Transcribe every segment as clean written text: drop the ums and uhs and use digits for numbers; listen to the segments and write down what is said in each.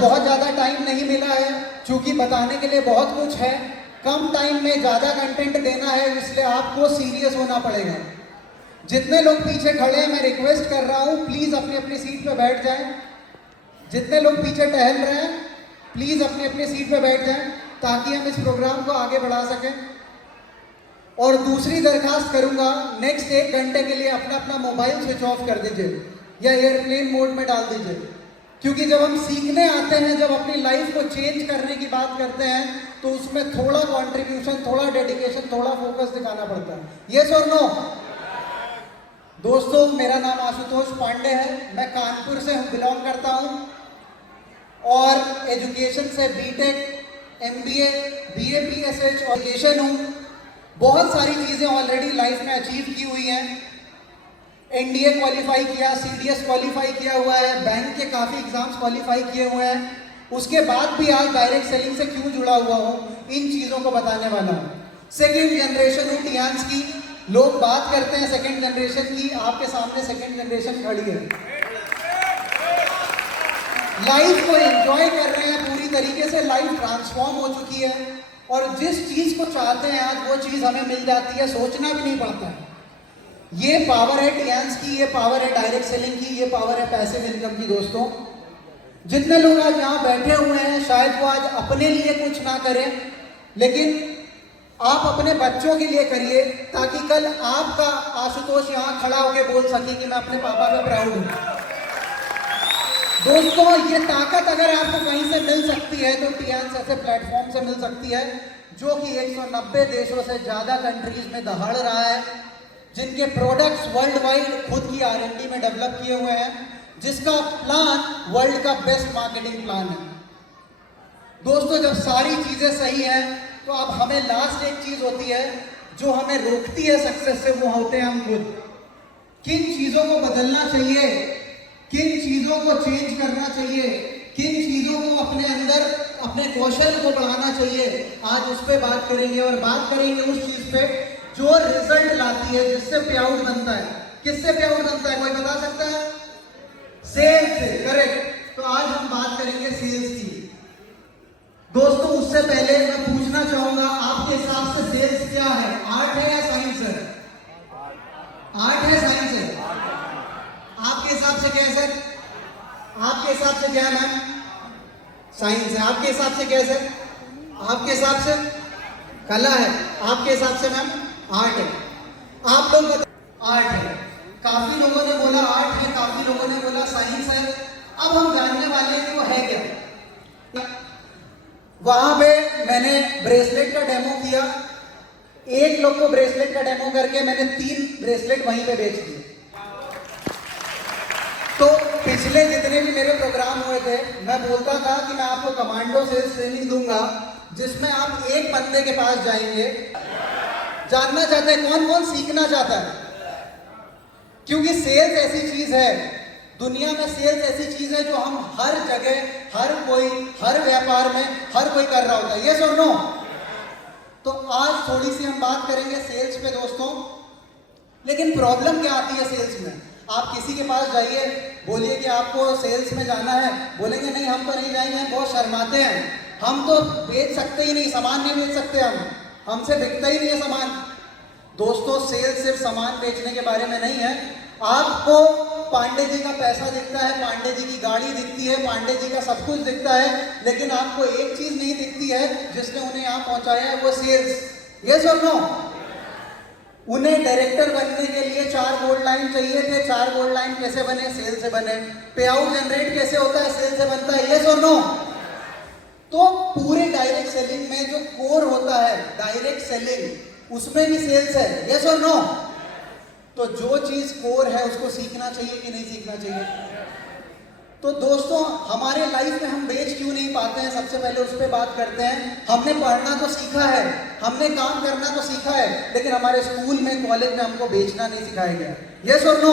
बहुत ज़्यादा टाइम नहीं मिला है, क्योंकि बताने के लिए बहुत कुछ है, कम टाइम में ज़्यादा कंटेंट देना है, इसलिए आपको सीरियस होना पड़ेगा। जितने लोग पीछे खड़े हैं मैं रिक्वेस्ट कर रहा हूँ प्लीज़ अपनी अपनी सीट पे बैठ जाएं। जितने लोग पीछे टहल रहे हैं प्लीज़ अपनी अपनी सीट पे बैठ जाएं ताकि हम इस प्रोग्राम को आगे बढ़ा सकें। और दूसरी दरखास्त करूंगा, नेक्स्ट 1 घंटे के लिए अपना अपना मोबाइल स्विच ऑफ कर दीजिए या एयरप्लेन मोड में डाल दीजिए, क्योंकि जब हम सीखने आते हैं, जब अपनी लाइफ को चेंज करने की बात करते हैं, तो उसमें थोड़ा कंट्रीब्यूशन, थोड़ा डेडिकेशन, थोड़ा फोकस दिखाना पड़ता है। यस और नो? दोस्तों, मेरा नाम आशुतोष पांडे है, मैं कानपुर से बिलोंग करता हूँ और एजुकेशन से बीटेक, एमबीए, बीए, पीएसएच और एजुकेशन हूँ। बहुत सारी चीज़ें ऑलरेडी लाइफ में अचीव की हुई हैं। एनडीए क्वालिफाई किया, सीडीएस क्वालिफाई किया हुआ है, बैंक के काफ़ी एग्जाम्स क्वालिफाई किए हुए हैं। उसके बाद भी आज डायरेक्ट सेलिंग से क्यों जुड़ा हुआ हूँ, इन चीज़ों को बताने वाला हूँ। सेकेंड जनरेशन हूँ टियान्स की। लोग बात करते हैं सेकेंड जनरेशन की, आपके सामने सेकेंड जनरेशन खड़ी है। लाइफ को एंजॉय कर रहे हैं पूरी तरीके से, लाइफ ट्रांसफॉर्म हो चुकी है और जिस चीज़ को चाहते हैं आज वो चीज़ हमें मिल जाती है, सोचना भी नहीं पड़ता है। ये पावर है टियान्स की, ये पावर है डायरेक्ट सेलिंग की, ये पावर है पैसिव इनकम की। दोस्तों, जितने लोग आज यहाँ बैठे हुए हैं शायद वो आज अपने लिए कुछ ना करें, लेकिन आप अपने बच्चों के लिए करिए ताकि कल आपका आशुतोष यहाँ खड़ा होकर बोल सके कि मैं अपने पापा पे प्राउड हूँ। दोस्तों, ये ताकत अगर आपको कहीं से मिल सकती है तो टियान्स ऐसे प्लेटफॉर्म से मिल सकती है जो कि 190 देशों से ज़्यादा कंट्रीज में दहाड़ रहा है, जिनके प्रोडक्ट्स वर्ल्ड वाइड खुद की R&D में डेवलप किए हुए हैं, जिसका प्लान वर्ल्ड का बेस्ट मार्केटिंग प्लान है। दोस्तों, जब सारी चीज़ें सही हैं तो अब हमें लास्ट एक चीज़ होती है जो हमें रोकती है सक्सेस से, वो होते हैं हम खुद। किन चीज़ों को बदलना चाहिए, किन चीज़ों को चेंज करना चाहिए, किन चीज़ों को अपने अंदर अपने कौशल को बढ़ाना चाहिए, आज उस पर बात करेंगे। और बात करेंगे उस चीज़ पे जो रिजल्ट लाती है, जिससे पेआउट बनता है। किससे पेआउट बनता है, कोई बता सकता है? सेल्स से, करेक्ट। तो आज हम बात करेंगे सेल्स की। दोस्तों, उससे पहले मैं पूछना चाहूंगा, आपके हिसाब से सेल्स क्या है? आर्ट है या साइंस है? आर्ट है, साइंस है? आपके हिसाब से क्या है सर? आपके हिसाब से क्या है मैम? साइंस है। आपके हिसाब से क्या है सर? आपके हिसाब से कला है। आपके हिसाब से मैम आर्ट है। आप लोग बताओ। आर्ट है। काफी लोगों ने बोला आर्ट है, काफी लोगों ने बोला साइंस है। अब हम जानने वाले हैं कि वो है क्या। वहां पे मैंने ब्रेसलेट का डेमो किया, एक लोग को ब्रेसलेट का डेमो करके मैंने 3 ब्रेसलेट वहीं पे बेच दिए। तो पिछले जितने भी मेरे प्रोग्राम हुए थे, मैं बोलता था कि मैं आपको कमांडो सेल्स ट्रेनिंग दूंगा, जिसमें आप एक बंदे के पास जाएंगे। जानना चाहते हैं कौन कौन सीखना चाहता है? क्योंकि सेल्स ऐसी चीज है, दुनिया में सेल्स ऐसी चीज है जो हम हर जगह, हर कोई, हर व्यापार में हर कोई कर रहा होता है। यस और नो? तो आज थोड़ी सी हम बात करेंगे सेल्स पे दोस्तों। लेकिन प्रॉब्लम क्या आती है सेल्स में? आप किसी के पास जाइए, बोलिए कि आपको सेल्स में जाना है, बोलेंगे नहीं हम तो नहीं जाएंगे, हम बहुत शर्माते हैं, हम तो बेच सकते ही नहीं, सामान नहीं बेच सकते, हमसे बिकता ही नहीं है सामान। दोस्तों, सेल्स सिर्फ सामान बेचने के बारे में नहीं है। आपको पांडे जी का पैसा दिखता है, पांडे जी की गाड़ी दिखती है, पांडे जी का सब कुछ दिखता है, लेकिन आपको एक चीज नहीं दिखती है जिसने उन्हें यहाँ पहुंचाया है, वो सेल्स। यस और नो? उन्हें डायरेक्टर बनने के लिए 4 गोल्ड लाइन चाहिए थे। 4 गोल्ड लाइन कैसे बने? सेल से बने। पे आउट जनरेट कैसे होता है? सेल से बनता है। यस और नो? तो पूरे डायरेक्ट सेलिंग में जो कोर होता है, डायरेक्ट सेलिंग, उसमें भी सेल्स है। यस और नो? तो जो चीज कोर है उसको सीखना चाहिए कि नहीं सीखना चाहिए? तो दोस्तों, हमारे लाइफ में हम बेच क्यों नहीं पाते हैं, सबसे पहले उस पर बात करते हैं। हमने पढ़ना तो सीखा है, हमने काम करना तो सीखा है, लेकिन हमारे स्कूल में, कॉलेज में हमको बेचना नहीं सिखाया गया। यस और नो?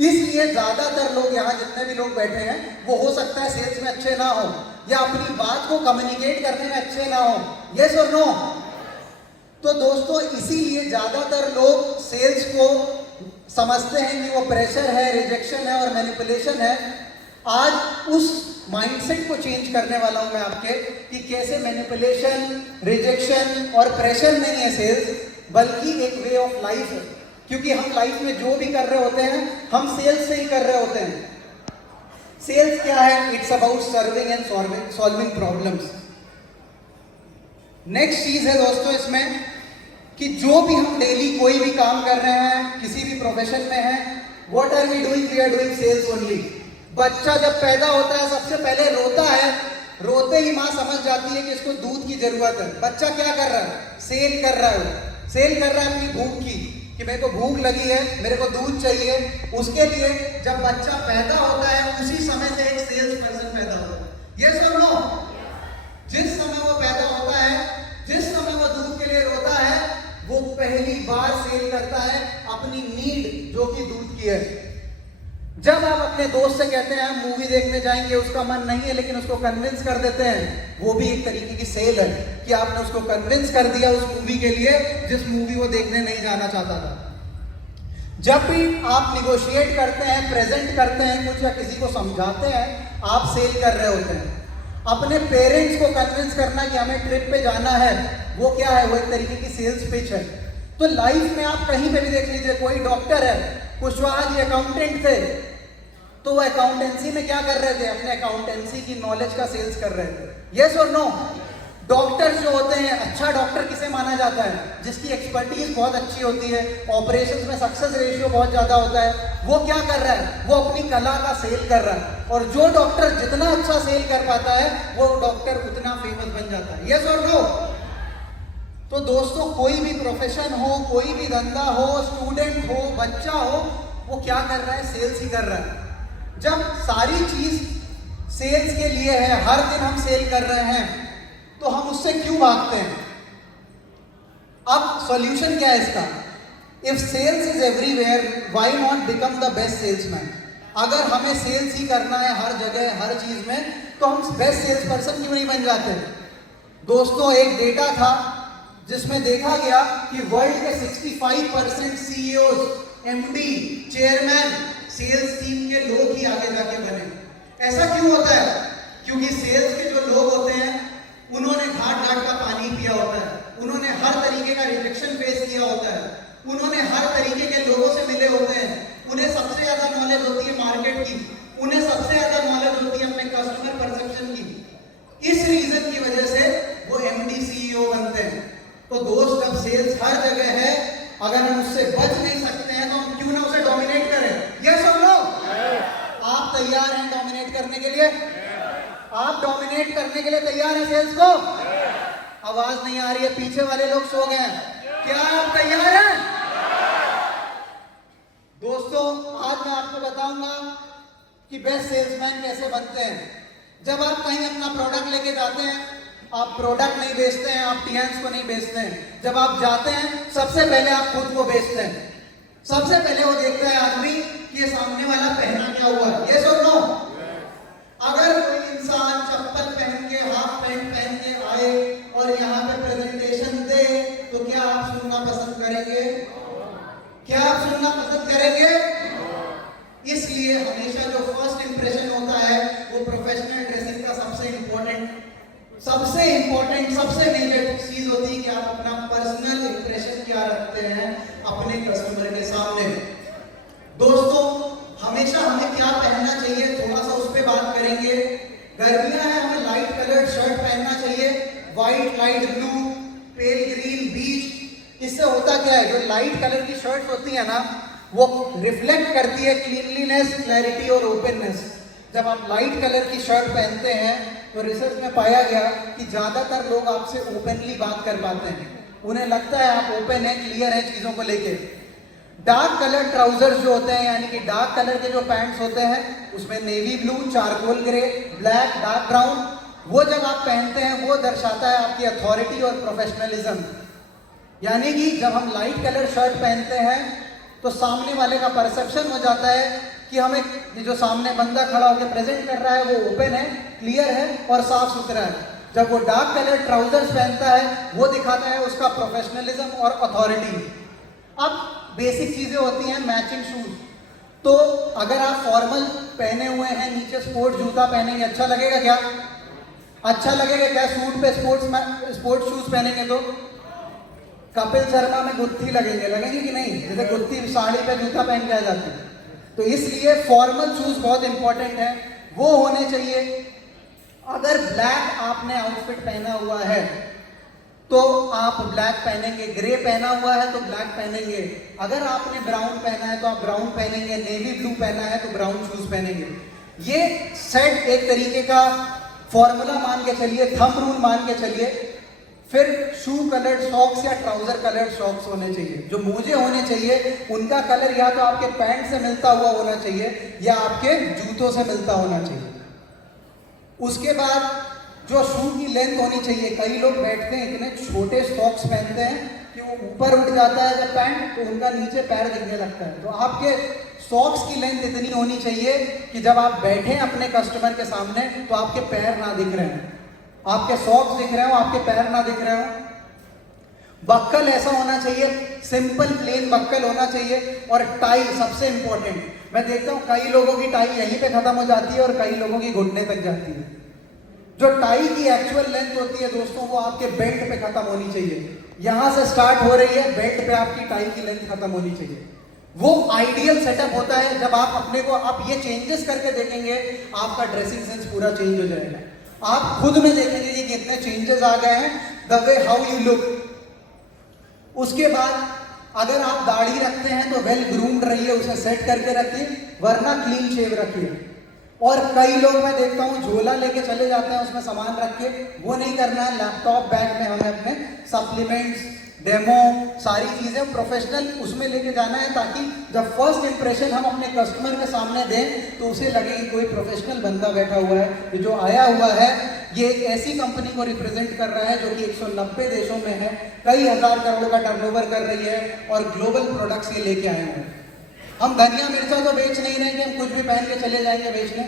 इसलिए ज्यादातर लोग यहाँ जितने भी लोग बैठे हैं, वो हो सकता है सेल्स में अच्छे ना हो या अपनी बात को कम्युनिकेट करने में अच्छे ना हो। यस और नो? तो दोस्तों, इसीलिए ज्यादातर लोग सेल्स को समझते हैं कि वो प्रेशर है, रिजेक्शन है और मैनिपुलेशन है। आज उस माइंडसेट को चेंज करने वाला हूं मैं आपके, कि कैसे मैनिपुलेशन, रिजेक्शन और प्रेशर नहीं है सेल्स, बल्कि एक वे ऑफ लाइफ है। क्योंकि हम लाइफ में जो भी कर रहे होते हैं हम सेल्स से ही कर रहे होते हैं। सेल्स क्या है? It's about serving and solving problems. Next चीज है दोस्तों इसमें कि जो भी हम डेली कोई भी काम कर रहे हैं, किसी भी प्रोफेशन में है, what are we doing? We are doing sales only. बच्चा जब पैदा होता है सबसे पहले रोता है, रोते ही माँ समझ जाती है कि इसको दूध की जरूरत है। बच्चा क्या कर रहा है? सेल कर रहा है, सेल कर रहा है अपनी भूख की, कि मेरे को भूख लगी है, मेरे को दूध चाहिए। उसके लिए जब बच्चा पैदा होता है उसी समय से एक सेल्स पर्सन पैदा होता है। यस और नो? जिस समय वो पैदा होता है, जिस समय वो दूध के लिए रोता है, वो पहली बार सेल करता है अपनी नीड जो कि दूध की है। जब आप अपने दोस्त से कहते हैं मूवी देखने जाएंगे, उसका मन नहीं है लेकिन उसको कन्विंस कर देते हैं, वो भी एक तरीके की सेल है कि आपने उसको कन्विंस कर दिया उस मूवी के लिए जिस मूवी वो देखने नहीं जाना चाहता था। जब भी आप निगोशिएट करते हैं, प्रेजेंट करते हैं कुछ या किसी को समझाते हैं, आप सेल कर रहे होते हैं। अपने पेरेंट्स को कन्विंस करना कि हमें ट्रिप पे जाना है, वो क्या है? वो एक तरीके की सेल्स पिच है। तो लाइफ में आप कहीं पे भी देख लीजिए, कोई डॉक्टर है, कुशवाहा जी अकाउंटेंट थे, तो वो अकाउंटेंसी में क्या कर रहे थे? अपने अकाउंटेंसी की नॉलेज का सेल्स कर रहे थे। यस और नो? डॉक्टर जो होते हैं, अच्छा डॉक्टर किसे माना जाता है? जिसकी एक्सपर्टीज बहुत अच्छी होती है, ऑपरेशंस में सक्सेस रेशियो बहुत ज्यादा होता है। वो क्या कर रहा है? वो अपनी कला का सेल कर रहा है। और जो डॉक्टर जितना अच्छा सेल कर पाता है, वो डॉक्टर उतना फेमस बन जाता है। यस और नो? तो दोस्तों, कोई भी प्रोफेशन हो, कोई भी धंधा हो, स्टूडेंट हो, बच्चा हो, वो क्या कर रहा है? सेल्स ही कर रहा है। जब सारी चीज सेल्स के लिए है, हर दिन हम सेल कर रहे हैं, तो हम उससे क्यों भागते हैं? अब सॉल्यूशन क्या है इसका? If sales is everywhere, why not become the best salesman? अगर हमें सेल्स ही करना है हर जगह हर चीज में, तो हम बेस्ट सेल्स पर्सन क्यों नहीं बन जाते? दोस्तों, एक डेटा था जिसमें देखा गया कि वर्ल्ड के 65% CEOs, MD, chairman sales team के लोग ही आगे जाके बने। ऐसा क्यों होता है? क्योंकि सेल्स के जो लोग होते हैं उन्होंने घाट घाट का पानी पिया होता है, उन्होंने हर तरीके का रिजेक्शन फेस किया होता है, उन्होंने हर तरीके के लोगों से मिले होते हैं, उन्हें सबसे ज्यादा नॉलेज होती है मार्केट की, उन्हें सबसे ज्यादा नॉलेज होती है अपने कस्टमर परसेप्शन की। इस रीजन की वजह से वो एमडी, सीईओ बनते हैं। तो दोस्त, जब सेल्स हर जगह है, अगर हम उससे बच नहीं सकते हैं तो हम क्यों ना उसे डोमिनेट करें? यस और नो? आप तैयार हैं डोमिनेट करने के लिए? आप डोमिनेट करने के लिए तैयार हैं सेल्स को? आवाज नहीं आ रही है, पीछे वाले लोग सो गए हैं। क्या आप तैयार हैं? दोस्तों, आज मैं आपको बताऊंगा कि बेस्ट सेल्समैन कैसे बनते हैं। जब आप कहीं अपना प्रोडक्ट लेके जाते हैं, आप प्रोडक्ट नहीं बेचते हैं, आप टीएंस को नहीं बेचते हैं। जब आप जाते हैं, सबसे पहले आप खुद को बेचते हैं। सबसे पहले वो देखता है आदमी कि ये सामने वाला पहना क्या हुआ है। यस और नो? अगर कोई इंसान चप्पल पहन के, हाफ पैंट पहन के आए और यहाँ पे प्रेजेंटेशन दे, तो क्या आप सुनना पसंद करेंगे? क्या आप सुनना पसंद करेंगे? इसलिए हमेशा जो फर्स्ट इंप्रेशन होता है वो प्रोफेशनल ड्रेसिंग का सबसे इंपॉर्टेंट, सबसे मेजर चीज होती है कि आप अपना पर्सनल इंप्रेशन क्या रखते हैं अपने कस्टमर के सामने। दोस्तों, हमेशा हमें क्या पहनना चाहिए, थोड़ा सा उस पर बात करेंगे। गर्मियां हैं, हमें लाइट कलर्ड शर्ट पहनना चाहिए, व्हाइट, लाइट ब्लू, पेल ग्रीन, बीच। इससे होता क्या है? जो लाइट कलर की शर्ट होती है ना, वो रिफ्लेक्ट करती है क्लीनलीनेस, क्लैरिटी और ओपननेस। जब आप लाइट कलर की शर्ट पहनते हैं तो रिसर्च में पाया गया कि ज्यादातर लोग आपसे ओपनली बात कर पाते हैं, उन्हें लगता है आप ओपन है, क्लियर है चीजों को लेके। डार्क कलर ट्राउजर्स जो होते हैं, यानी कि डार्क कलर के जो पैंट्स होते हैं, उसमें navy blue, charcoal grey, black, dark brown, वो जब आप पहनते हैं वो दर्शाता है आपकी अथॉरिटी और प्रोफेशनलिज्म। यानी कि जब हम लाइट कलर शर्ट पहनते हैं तो सामने वाले का परसेप्शन हो जाता है कि हमें जो सामने बंदा खड़ा होकर प्रेजेंट कर रहा है वो ओपन है, क्लियर है और साफ सुथरा है। जब वो डार्क कलर ट्राउजर्स पहनता है वो दिखाता है उसका प्रोफेशनलिज्म और अथॉरिटी। अब बेसिक चीजें होती हैं, मैचिंग शूज। तो अगर आप फॉर्मल पहने हुए हैं, नीचे स्पोर्ट्स जूता पहनेंगे, अच्छा लगेगा क्या? अच्छा लगेगा क्या? सूट पे स्पोर्ट्स शूज पहनेंगे तो कपिल शर्मा में गुत्थी लगेंगे कि नहीं? जैसे गुत्थी साड़ी पे जूता पहन के आ जाती है। तो इसलिए फॉर्मल शूज बहुत इंपॉर्टेंट है, वो होने चाहिए। अगर ब्लैक आपने आउटफिट पहना हुआ है तो आप ब्लैक पहनेंगे, ग्रे पहना हुआ है तो ब्लैक पहनेंगे, अगर आपने ब्राउन पहना है तो आप ब्राउन पहनेंगे, नेवी ब्लू पहना है तो ब्राउन शूज पहनेंगे। ये सेट एक तरीके का फॉर्मूला मान के चलिए, थंब रूल मान के चलिए। फिर शू कलर्ड सॉक्स या ट्राउजर कलर्ड सॉक्स होने चाहिए। जो मोजे होने चाहिए उनका कलर या तो आपके पैंट से मिलता हुआ होना चाहिए या आपके जूतों से मिलता होना चाहिए। उसके बाद जो शू की लेंथ होनी चाहिए, कई लोग बैठते हैं इतने छोटे सॉक्स पहनते हैं कि वो ऊपर उठ जाता है जब पैंट, तो उनका नीचे पैर दिखने लगता है। तो आपके सॉक्स की लेंथ इतनी होनी चाहिए कि जब आप बैठे अपने कस्टमर के सामने तो आपके पैर ना दिख रहे हैं, आपके सॉक्स दिख रहे हो, आपके पैर ना दिख रहे हो। बक्कल ऐसा होना चाहिए, सिंपल प्लेन बक्कल होना चाहिए। और टाई सबसे इंपॉर्टेंट, मैं देखता हूं कई लोगों की टाई यहीं पे खत्म हो जाती है और कई लोगों की घुटने तक जाती है। जो टाई की एक्चुअल लेंथ होती है दोस्तों, वो आपके बेल्ट पे खत्म होनी चाहिए। यहां से स्टार्ट हो रही है, बेल्ट पे आपकी टाई की लेंथ खत्म होनी चाहिए। वो आइडियल सेटअप होता है जब आप अपने को, आप ये चेंजेस करके देखेंगे, आपका ड्रेसिंग सेंस पूरा चेंज हो जाएगा। आप खुद में देखेंगे कि कितने चेंजेस आ गए हैं, the way how you look. उसके बाद अगर आप दाढ़ी रखते हैं तो वेल ग्रूम्ड रहिए, उसे सेट करके रखिए, वरना क्लीन शेव रखिए। और कई लोग मैं देखता हूं झोला लेके चले जाते हैं, उसमें सामान रख के, वो नहीं करना है। लैपटॉप बैग में हमें अपने सप्लीमेंट्स, डेमो, सारी चीजें प्रोफेशनल उसमें लेके जाना है, ताकि जब फर्स्ट इंप्रेशन हम अपने कस्टमर के सामने दें तो उसे लगे कि कोई प्रोफेशनल बंदा बैठा हुआ है, ये जो आया हुआ है ये एक ऐसी कंपनी को रिप्रेजेंट कर रहा है जो कि 190 देशों में है, कई हजार करोड़ का टर्नओवर कर रही है और ग्लोबल प्रोडक्ट्स ये लेके आए हुए हैं। हम धनिया मिर्चा तो बेच नहीं रहे कि हम कुछ भी पहन के चले जाएंगे बेचने।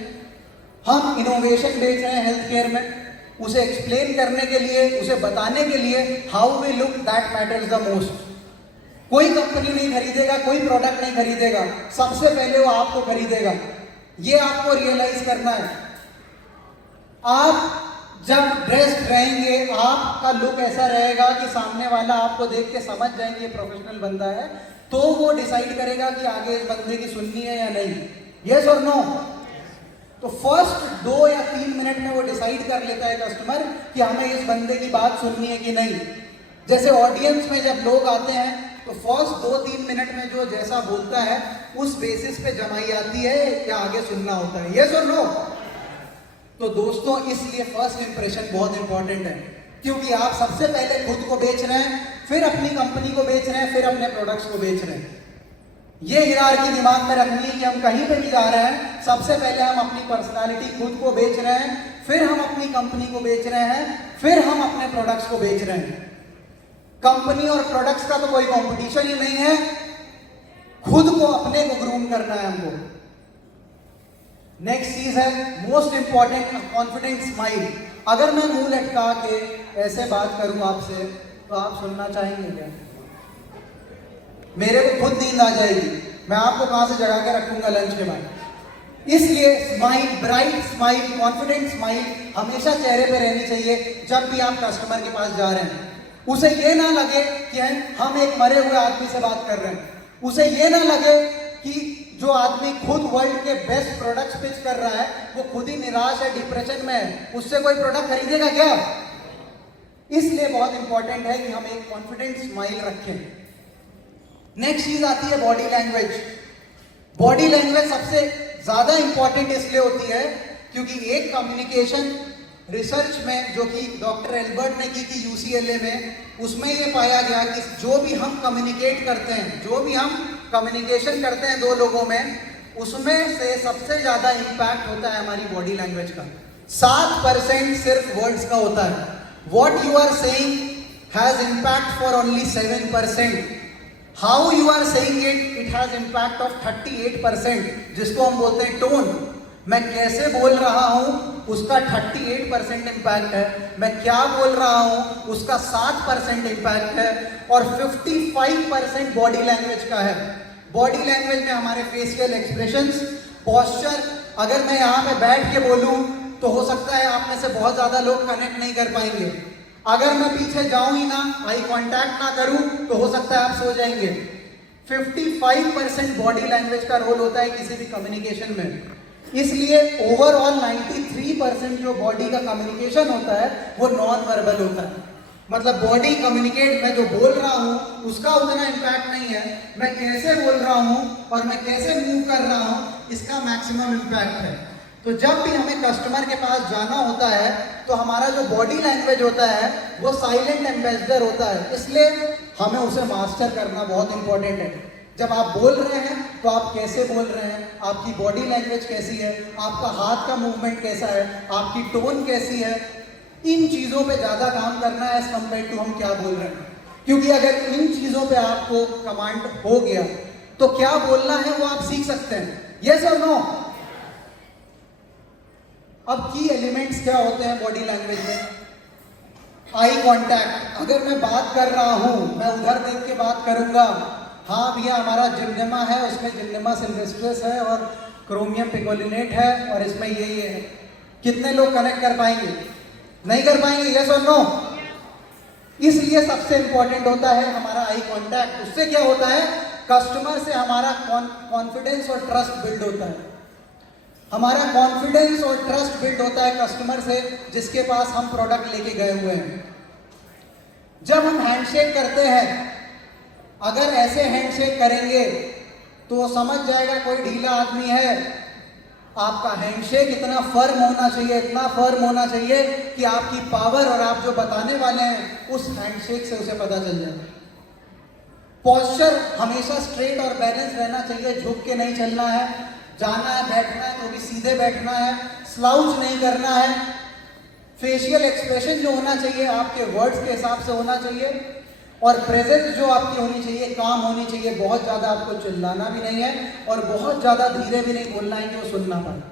हम इनोवेशन बेच रहे हैं हेल्थ केयर में, उसे एक्सप्लेन करने के लिए, उसे बताने के लिए how we look that matters the most. कोई कंपनी नहीं खरीदेगा, कोई प्रोडक्ट नहीं खरीदेगा, सबसे पहले वो आपको खरीदेगा। ये आपको रियलाइज करना है। आप जब ड्रेस्ड रहेंगे, आपका लुक ऐसा रहेगा कि सामने वाला आपको देख के समझ जाएंगे ये प्रोफेशनल बंदा है, तो वो डिसाइड करेगा कि आगे इस बंदे की सुननी है या नहीं। यस और नो? तो फर्स्ट 2 या 3 मिनट में वो डिसाइड कर लेता है कस्टमर कि हमें इस बंदे की बात सुननी है कि नहीं। जैसे ऑडियंस में जब लोग आते हैं तो फर्स्ट 2-3 मिनट में जो जैसा बोलता है उस बेसिस पे जमाई आती है या आगे सुनना होता है। यस और नो? तो दोस्तों इसलिए फर्स्ट इंप्रेशन बहुत इंपॉर्टेंट है, क्योंकि आप सबसे पहले खुद को बेच रहे हैं, फिर अपनी कंपनी को बेच रहे हैं, फिर अपने प्रोडक्ट्स को बेच रहे हैं। ये हिरार्की दिमाग में रखनी है कि हम कहीं पे भी जा रहे हैं, सबसे पहले हम अपनी पर्सनालिटी खुद को बेच रहे हैं, फिर हम अपनी कंपनी को बेच रहे हैं, फिर हम अपने प्रोडक्ट्स को बेच रहे हैं। कंपनी और प्रोडक्ट्स का तो कोई कंपटीशन ही नहीं है, खुद को अपने को ग्रूम करना है हमको। नेक्स्ट चीज है मोस्ट इंपॉर्टेंट, कॉन्फिडेंट स्माइल। अगर मैं मुंह लटका के ऐसे बात करूं आपसे तो आप सुनना चाहेंगे क्या? मेरे को खुद नींद आ जाएगी, मैं आपको कहां से जगा के रखूंगा लंच के बाद। इसलिए smile, bright smile, confident smile हमेशा चेहरे पे रहनी चाहिए जब भी आप कस्टमर के पास जा रहे हैं। उसे ये ना लगे कि हम एक मरे हुए आदमी से बात कर रहे हैं, उसे ये ना लगे कि जो आदमी खुद वर्ल्ड के बेस्ट प्रोडक्ट्स पिच कर रहा है वो खुद ही निराश है, डिप्रेशन में है, उससे कोई प्रोडक्ट खरीदेगा क्या? इसलिए बहुत इंपॉर्टेंट है कि हम एक कॉन्फिडेंट स्माइल रखें। नेक्स्ट चीज आती है बॉडी लैंग्वेज। बॉडी लैंग्वेज सबसे ज्यादा इंपॉर्टेंट इसलिए होती है क्योंकि एक कम्युनिकेशन रिसर्च में जो कि डॉक्टर एल्बर्ट ने की थी UCLA में, उसमें ये पाया गया कि जो भी हम कम्युनिकेट करते हैं, जो भी हम कम्युनिकेशन करते हैं 2 लोगों में, उसमें से सबसे ज्यादा इंपैक्ट होता है हमारी बॉडी लैंग्वेज का। 7% सिर्फ वर्ड्स का होता है। What you are saying has impact for only 7%। How you are saying it has impact of 38%, जिसको हम बोलते हैं टोन। मैं कैसे बोल रहा हूं उसका 38% इंपैक्ट है, मैं क्या बोल रहा हूं उसका 7% इंपैक्ट है, और 55% बॉडी लैंग्वेज का है। बॉडी लैंग्वेज में हमारे फेशियल एक्सप्रेशंस, पोस्चर। अगर मैं यहाँ पे बैठ के बोलूँ तो हो सकता है आप में से बहुत ज़्यादा लोग कनेक्ट नहीं कर पाएंगे। अगर मैं पीछे जाऊँ ही ना, आई कांटेक्ट ना करूँ, तो हो सकता है आप सो जाएंगे। 55% बॉडी लैंग्वेज का रोल होता है किसी भी कम्युनिकेशन में। इसलिए ओवरऑल 93% जो बॉडी का कम्युनिकेशन होता है वो नॉन वर्बल होता है। मतलब बॉडी कम्युनिकेट, मैं जो बोल रहा हूँ उसका उतना इम्पैक्ट नहीं है, मैं कैसे बोल रहा हूँ और मैं कैसे मूव कर रहा हूँ इसका मैक्सिमम इम्पैक्ट है। तो जब भी हमें कस्टमर के पास जाना होता है तो हमारा जो बॉडी लैंग्वेज होता है वो साइलेंट एम्बेसडर होता है, इसलिए हमें उसे मास्टर करना बहुत इंपॉर्टेंट है। जब आप बोल रहे हैं तो आप कैसे बोल रहे हैं, आपकी बॉडी लैंग्वेज कैसी है, आपका हाथ का मूवमेंट कैसा है, आपकी टोन कैसी है, इन चीज़ों पे ज़्यादा काम करना है एज कम्पेयर टू हम क्या बोल रहे हैं। क्योंकि अगर इन चीज़ों पे आपको कमांड हो गया तो क्या बोलना है वो आप सीख सकते हैं। यस और नो? अब की एलिमेंट्स क्या होते हैं बॉडी लैंग्वेज में? Eye contact. अगर मैं बात कर रहा हूं, मैं उधर देख के बात करूंगा, हाँ भैया हमारा जिम्नेमा है, उसमें जिम्नेमा सिल्वेस्ट्रस है और क्रोमियम पिकोलिनेट है और इसमें ये है। कितने लोग कनेक्ट कर पाएंगे? नहीं कर पाएंगे। यस और नो? इसलिए सबसे इंपॉर्टेंट होता है हमारा आई कांटेक्ट। उससे क्या होता है, कस्टमर से हमारा कॉन्फिडेंस और ट्रस्ट बिल्ड होता है। हमारा कॉन्फिडेंस और ट्रस्ट बिल्ड होता है कस्टमर से जिसके पास हम प्रोडक्ट लेके गए हुए हैं। जब हम हैंडशेक करते हैं, अगर ऐसे हैंडशेक करेंगे तो समझ जाएगा कोई ढीला आदमी है। आपका हैंडशेक इतना फर्म होना चाहिए, इतना फर्म होना चाहिए कि आपकी पावर और आप जो बताने वाले हैं उस हैंडशेक से उसे पता चल जाए। पोस्चर हमेशा स्ट्रेट और बैलेंस रहना चाहिए, झुक के नहीं चलना है, जाना है बैठना है तो भी सीधे बैठना है, स्लाउच नहीं करना है। फेशियल एक्सप्रेशन जो होना चाहिए आपके वर्ड्स के हिसाब से होना चाहिए और प्रेजेंस जो आपकी होनी चाहिए, काम होनी चाहिए। बहुत ज़्यादा आपको चिल्लाना भी नहीं है और बहुत ज़्यादा धीरे भी नहीं बोलना है कि वो सुन ना पाए।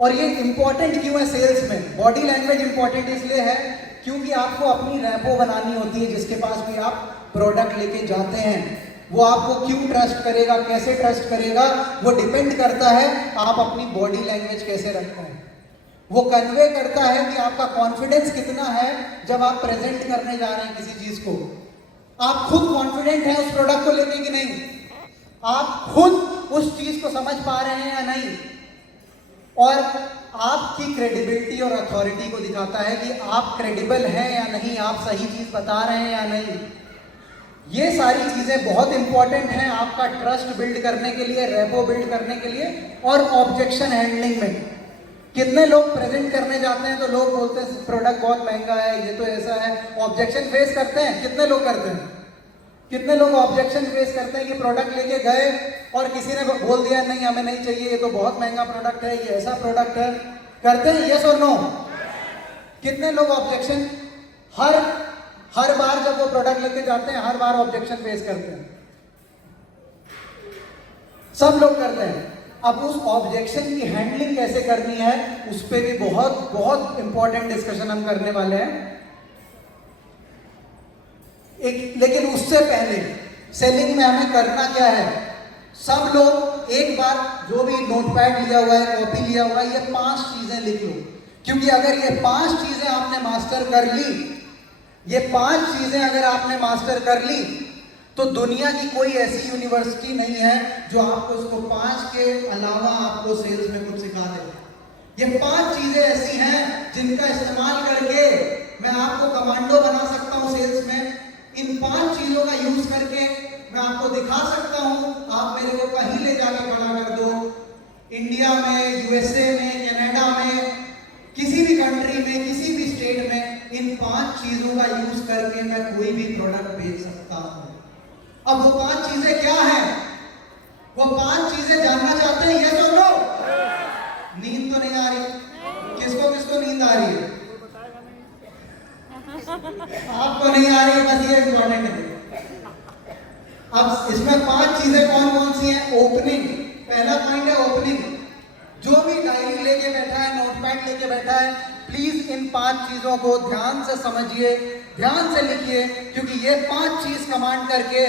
और ये इंपॉर्टेंट क्यों है सेल्स में? बॉडी लैंग्वेज इंपॉर्टेंट इसलिए है क्योंकि आपको अपनी रैपो बनानी होती है। जिसके पास भी आप प्रोडक्ट लेके जाते हैं वो आपको क्यों ट्रस्ट करेगा, कैसे ट्रस्ट करेगा, वो डिपेंड करता है आप अपनी बॉडी लैंग्वेज कैसे रखते हैं। वो कन्वे करता है कि आपका कॉन्फिडेंस कितना है जब आप प्रेजेंट करने जा रहे हैं किसी चीज को। आप खुद कॉन्फिडेंट हैं उस प्रोडक्ट को लेके कि नहीं? आप खुद उस चीज को समझ पा रहे हैं या नहीं? और आपकी क्रेडिबिलिटी और अथॉरिटी को दिखाता है कि आप क्रेडिबल हैं या नहीं, आप सही चीज बता रहे हैं या नहीं। ये सारी चीजें बहुत इंपॉर्टेंट हैं आपका ट्रस्ट बिल्ड करने के लिए, रेपो बिल्ड करने के लिए और ऑब्जेक्शन हैंडलिंग में। कितने लोग प्रेजेंट करने जाते हैं तो लोग बोलते हैं प्रोडक्ट बहुत महंगा है, ये तो ऐसा है, ऑब्जेक्शन फेस करते हैं। कितने लोग करते हैं? कितने लोग ऑब्जेक्शन फेस करते हैं कि प्रोडक्ट लेके गए और किसी ने बोल दिया नहीं हमें नहीं चाहिए, ये तो बहुत महंगा प्रोडक्ट है, ये ऐसा प्रोडक्ट है। करते हैं? यस और नो? कितने लोग ऑब्जेक्शन हर बार जब वो प्रोडक्ट लेके जाते हैं हर बार ऑब्जेक्शन फेस करते हैं? सब लोग करते हैं। अब उस ऑब्जेक्शन की हैंडलिंग कैसे करनी है उस पर भी बहुत बहुत इंपॉर्टेंट डिस्कशन हम करने वाले हैं। लेकिन उससे पहले सेलिंग में हमें करना क्या है? सब लोग एक बार जो भी नोटपैड लिया हुआ है, कॉपी लिया हुआ है, ये 5 चीजें लिख लो। क्योंकि अगर ये 5 चीजें आपने मास्टर कर ली, ये 5 चीजें अगर आपने मास्टर कर ली तो दुनिया की कोई ऐसी यूनिवर्सिटी नहीं है जो आपको उसको 5 के अलावा आपको सेल्स में कुछ सिखा दे। ये 5 चीजें ऐसी हैं जिनका इस्तेमाल करके मैं आपको कमांडो बना सकता हूं सेल्स में। इन 5 चीजों का यूज करके मैं आपको दिखा सकता हूं, आप मेरे को कहीं ले जाके खड़ा कर दो, इंडिया में, यूएसए में, कनाडा में, किसी भी कंट्री में, किसी भी स्टेट में, इन 5 चीजों का यूज करके मैं कोई भी प्रोडक्ट बेच सकता हूं। अब वो 5 चीजें क्या हैं? वो 5 चीजें जानना चाहते हैं? यस और नो? नींद तो नहीं आ रही? किसको किसको नींद आ रही है? आपको नहीं आ रही है, बस ये इंपॉर्टेंट है। अब इसमें 5 चीजें कौन कौन सी हैं? ओपनिंग, पहला पॉइंट है ओपनिंग। जो भी डायरी लेके बैठा है, नोट पैड लेके बैठा है, प्लीज इन 5 चीजों को ध्यान से समझिए, ध्यान से लिखिए, क्योंकि ये 5 चीज कमांड करके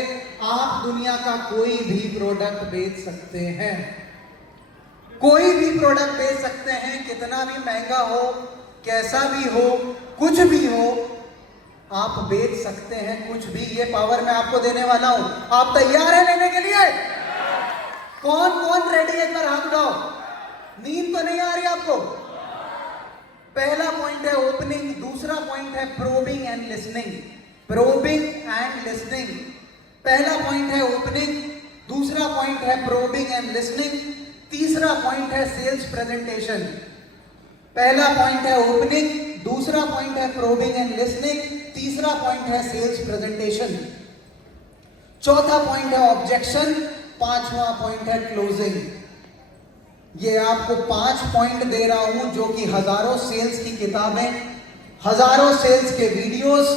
आप दुनिया का कोई भी प्रोडक्ट बेच सकते हैं। कोई भी प्रोडक्ट बेच सकते हैं, कितना भी महंगा हो, कैसा भी हो, कुछ भी हो, आप बेच सकते हैं कुछ भी। ये पावर मैं आपको देने वाला हूं। आप तैयार हैं लेने के लिए? कौन कौन रेडी है? एक बार हाथ उठाओ। नींद तो नहीं आ रही आपको? पहला पॉइंट है ओपनिंग, दूसरा पॉइंट है probing and listening. Probing and listening. पहला पॉइंट है ओपनिंग, दूसरा पॉइंट है प्रोबिंग एंड लिसनिंग, तीसरा पॉइंट है सेल्स प्रेजेंटेशन। पहला पॉइंट है ओपनिंग, दूसरा पॉइंट है प्रोबिंग एंड लिसनिंग, तीसरा पॉइंट है सेल्स प्रेजेंटेशन, चौथा पॉइंट है ऑब्जेक्शन, पांचवा पॉइंट है क्लोजिंग। ये आपको 5 पॉइंट दे रहा हूं जो कि हजारों सेल्स की किताबें, हजारों सेल्स के वीडियोस,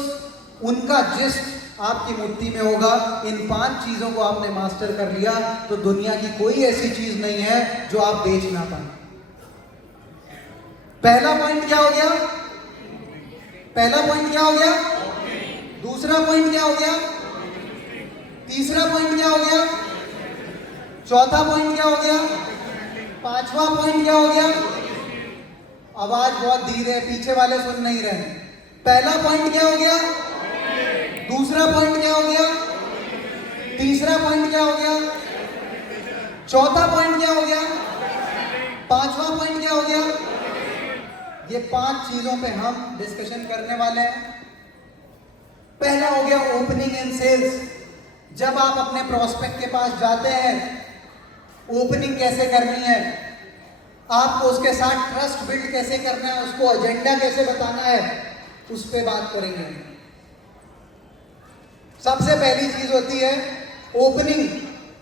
उनका जिस्ट आपकी मुट्ठी में होगा। इन 5 चीजों को आपने मास्टर कर लिया तो दुनिया की कोई ऐसी चीज नहीं है जो आप बेच ना पाए। पहला पॉइंट क्या हो गया? पहला पॉइंट क्या हो गया? दूसरा पॉइंट क्या हो गया? तीसरा पॉइंट क्या हो गया? चौथा पॉइंट क्या हो गया? पांचवा पॉइंट क्या हो गया? आवाज बहुत धीरे है, पीछे वाले सुन नहीं रहे। पहला पॉइंट क्या हो गया? दूसरा पॉइंट क्या हो गया? तीसरा पॉइंट क्या हो गया? चौथा पॉइंट क्या हो गया? पांचवा पॉइंट क्या हो गया? ये 5 चीजों पे हम डिस्कशन करने वाले हैं। पहला हो गया ओपनिंग एंड सेल्स। जब आप अपने प्रोस्पेक्ट के पास जाते हैं, ओपनिंग कैसे करनी है, आपको उसके साथ ट्रस्ट बिल्ड कैसे करना है, उसको एजेंडा कैसे बताना है, उस पर बात करेंगे। सबसे पहली चीज होती है ओपनिंग।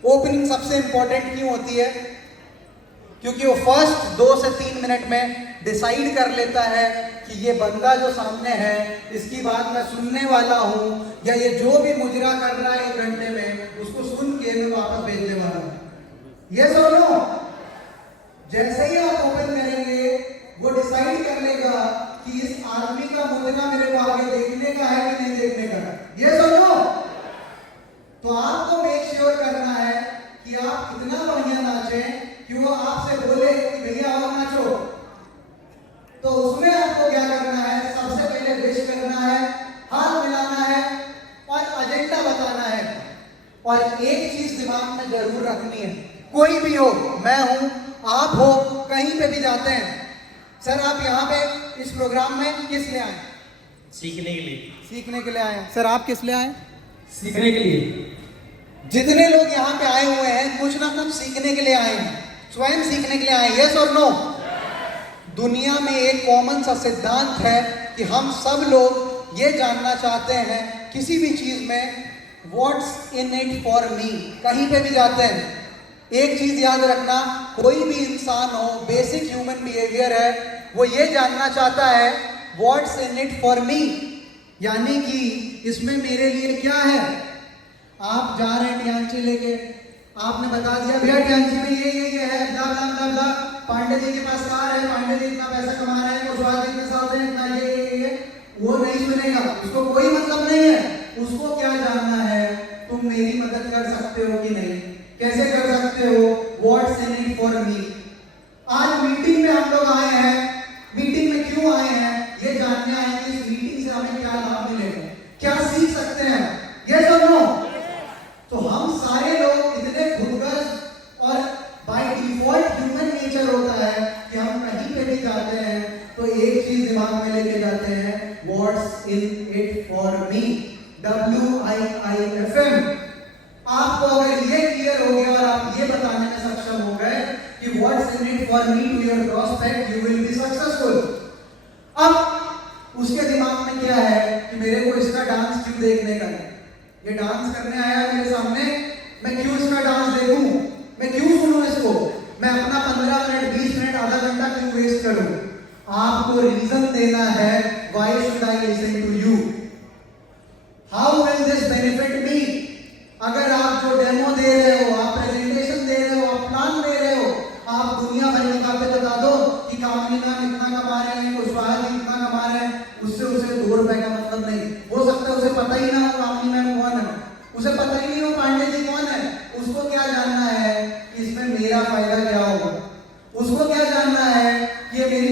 ओपनिंग सबसे इंपॉर्टेंट क्यों होती है? क्योंकि वो फर्स्ट 2 से 3 मिनट में डिसाइड कर लेता है कि ये बंदा जो सामने है, इसकी बात मैं सुनने वाला हूं, या ये जो भी मुजरा कर रहा है 1 घंटे में, उसको सुन के मैं वापस भेजने वाला हूं। ये सुनो, जैसे ही आप ओपन करेंगे वो डिसाइड कर लेगा कि इस आदमी का मुजरा मेरे को आगे देखने का है कि नहीं देखने का है। ये सुनो, तो आपको मेक श्योर करना है कि आप कितना बढ़िया नाचें कि वो आपसे बोले कि भैया और नाचो। तो उसमें आपको क्या करना है? सबसे पहले विश करना है, हाथ मिलाना है और एजेंडा बताना है। और एक चीज दिमाग में जरूर रखनी है, कोई भी हो, मैं हूं, आप हो, कहीं पे भी जाते हैं, सर आप यहाँ पे इस प्रोग्राम में किस लिए आए? सीखने के लिए। सीखने के लिए आए। सर आप किस लिए आए? सीखने के लिए। जितने लोग यहाँ पे आए हुए हैं कुछ ना कुछ सीखने के लिए आए हैं, स्वयं सीखने के लिए आए। यस और नो? दुनिया में एक कॉमन सा सिद्धांत है कि हम सब लोग ये जानना चाहते हैं किसी भी चीज में, व्हाट्स इन इट फॉर मी। कहीं पे भी जाते हैं, एक चीज याद रखना, कोई भी इंसान हो, बेसिक ह्यूमन बिहेवियर है, वो ये जानना चाहता है व्हाट्स इन इट फॉर मी, यानी कि इसमें मेरे लिए क्या है। आप जा रहे हैं टियांची लेके, आपने बता दिया भैया टियांची में ये है, ब्ला ब्ला ब्ला ब्ला, पांडे जी के पास कार है, पांडे जी इतना पैसा कमा रहे हैं, कुशवाहा जी के साथ है, इतना ये, वो नहीं सुनेगा, उसको कोई मतलब नहीं है। उसको क्या जानना है, तुम मेरी मदद कर सकते हो कि नहीं, कैसे कर सकते हो, व्हाट्स इन इट फॉर मी। आज मीटिंग में हम लोग आए हैं, मीटिंग में क्यों आए हैं, ये जानने आए हैं कि इस मीटिंग से हमें क्या लाभ मिलेगा, क्या सीख सकते हैं। ये दोनों, तो हम सारे लोग इतने खुदगर्ज और बाय डिफॉल्ट ह्यूमन नेचर होता है कि हम कहीं पे भी जाते हैं तो एक चीज दिमाग में लेके जाते हैं, what's in it for me, WIIFM। आपको अगर ये क्लियर हो गया और आप ये बताने में सक्षम हो गए कि what's in it for me to your prospect, you will be successful. अब उसके दिमाग में क्या है कि मेरे को इसका डांस क्यों देखने का है, ये डांस करने आया मेरे सामने, मैं क्यों इसका डांस देखूं, मैं क्यों सुनूं इसको, मैं अपना 15 मिनट 20 मिनट आधा घंटा क्यों वेस्ट करूं। आपको रीजन देना है, why should I listen to you, how will this benefit me. अगर आप जो डेमो दे रहे हो, आप प्रेजेंटेशन दे रहे हो, आप प्लान दे रहे हो, आप दुनिया भर की बातें बता दो कि कंपनी में इतना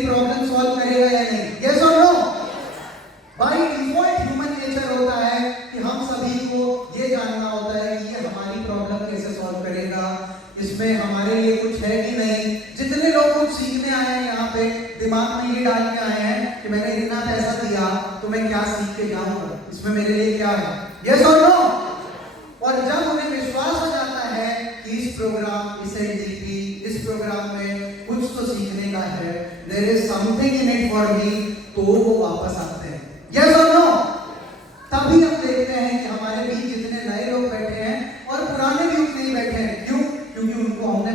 मेरी प्रॉब्लम सॉल्व करेगा या नहीं? यस और no? By default human nature होता है कि हम सभी को ये जानना होता है कि ये हमारी प्रॉब्लम कैसे सॉल्व करेगा, इसमें हमारे लिए कुछ है कि नहीं। जितने लोग कुछ सीखने आए हैं यहाँ पे, दिमाग में ये डाल के आए हैं कि मैंने इतना पैसा दिया तो मैं क्या सीख के जाऊंगा, इसमें मेरे लिए क्या है? यस और नो? और जब उन्हें विश्वास हो जाता है कि इस प्रोग्राम, इस एनडीपी, इस प्रोग्राम में कुछ तो सीखने का है, there is something in it for me, तो वो वापस आते हैं। यस और नो? तभी हम देखते हैं कि हमारे बीच जितने नए लोग बैठे हैं और पुराने भी उतने ही बैठे हैं। क्यों? क्योंकि उनको हमने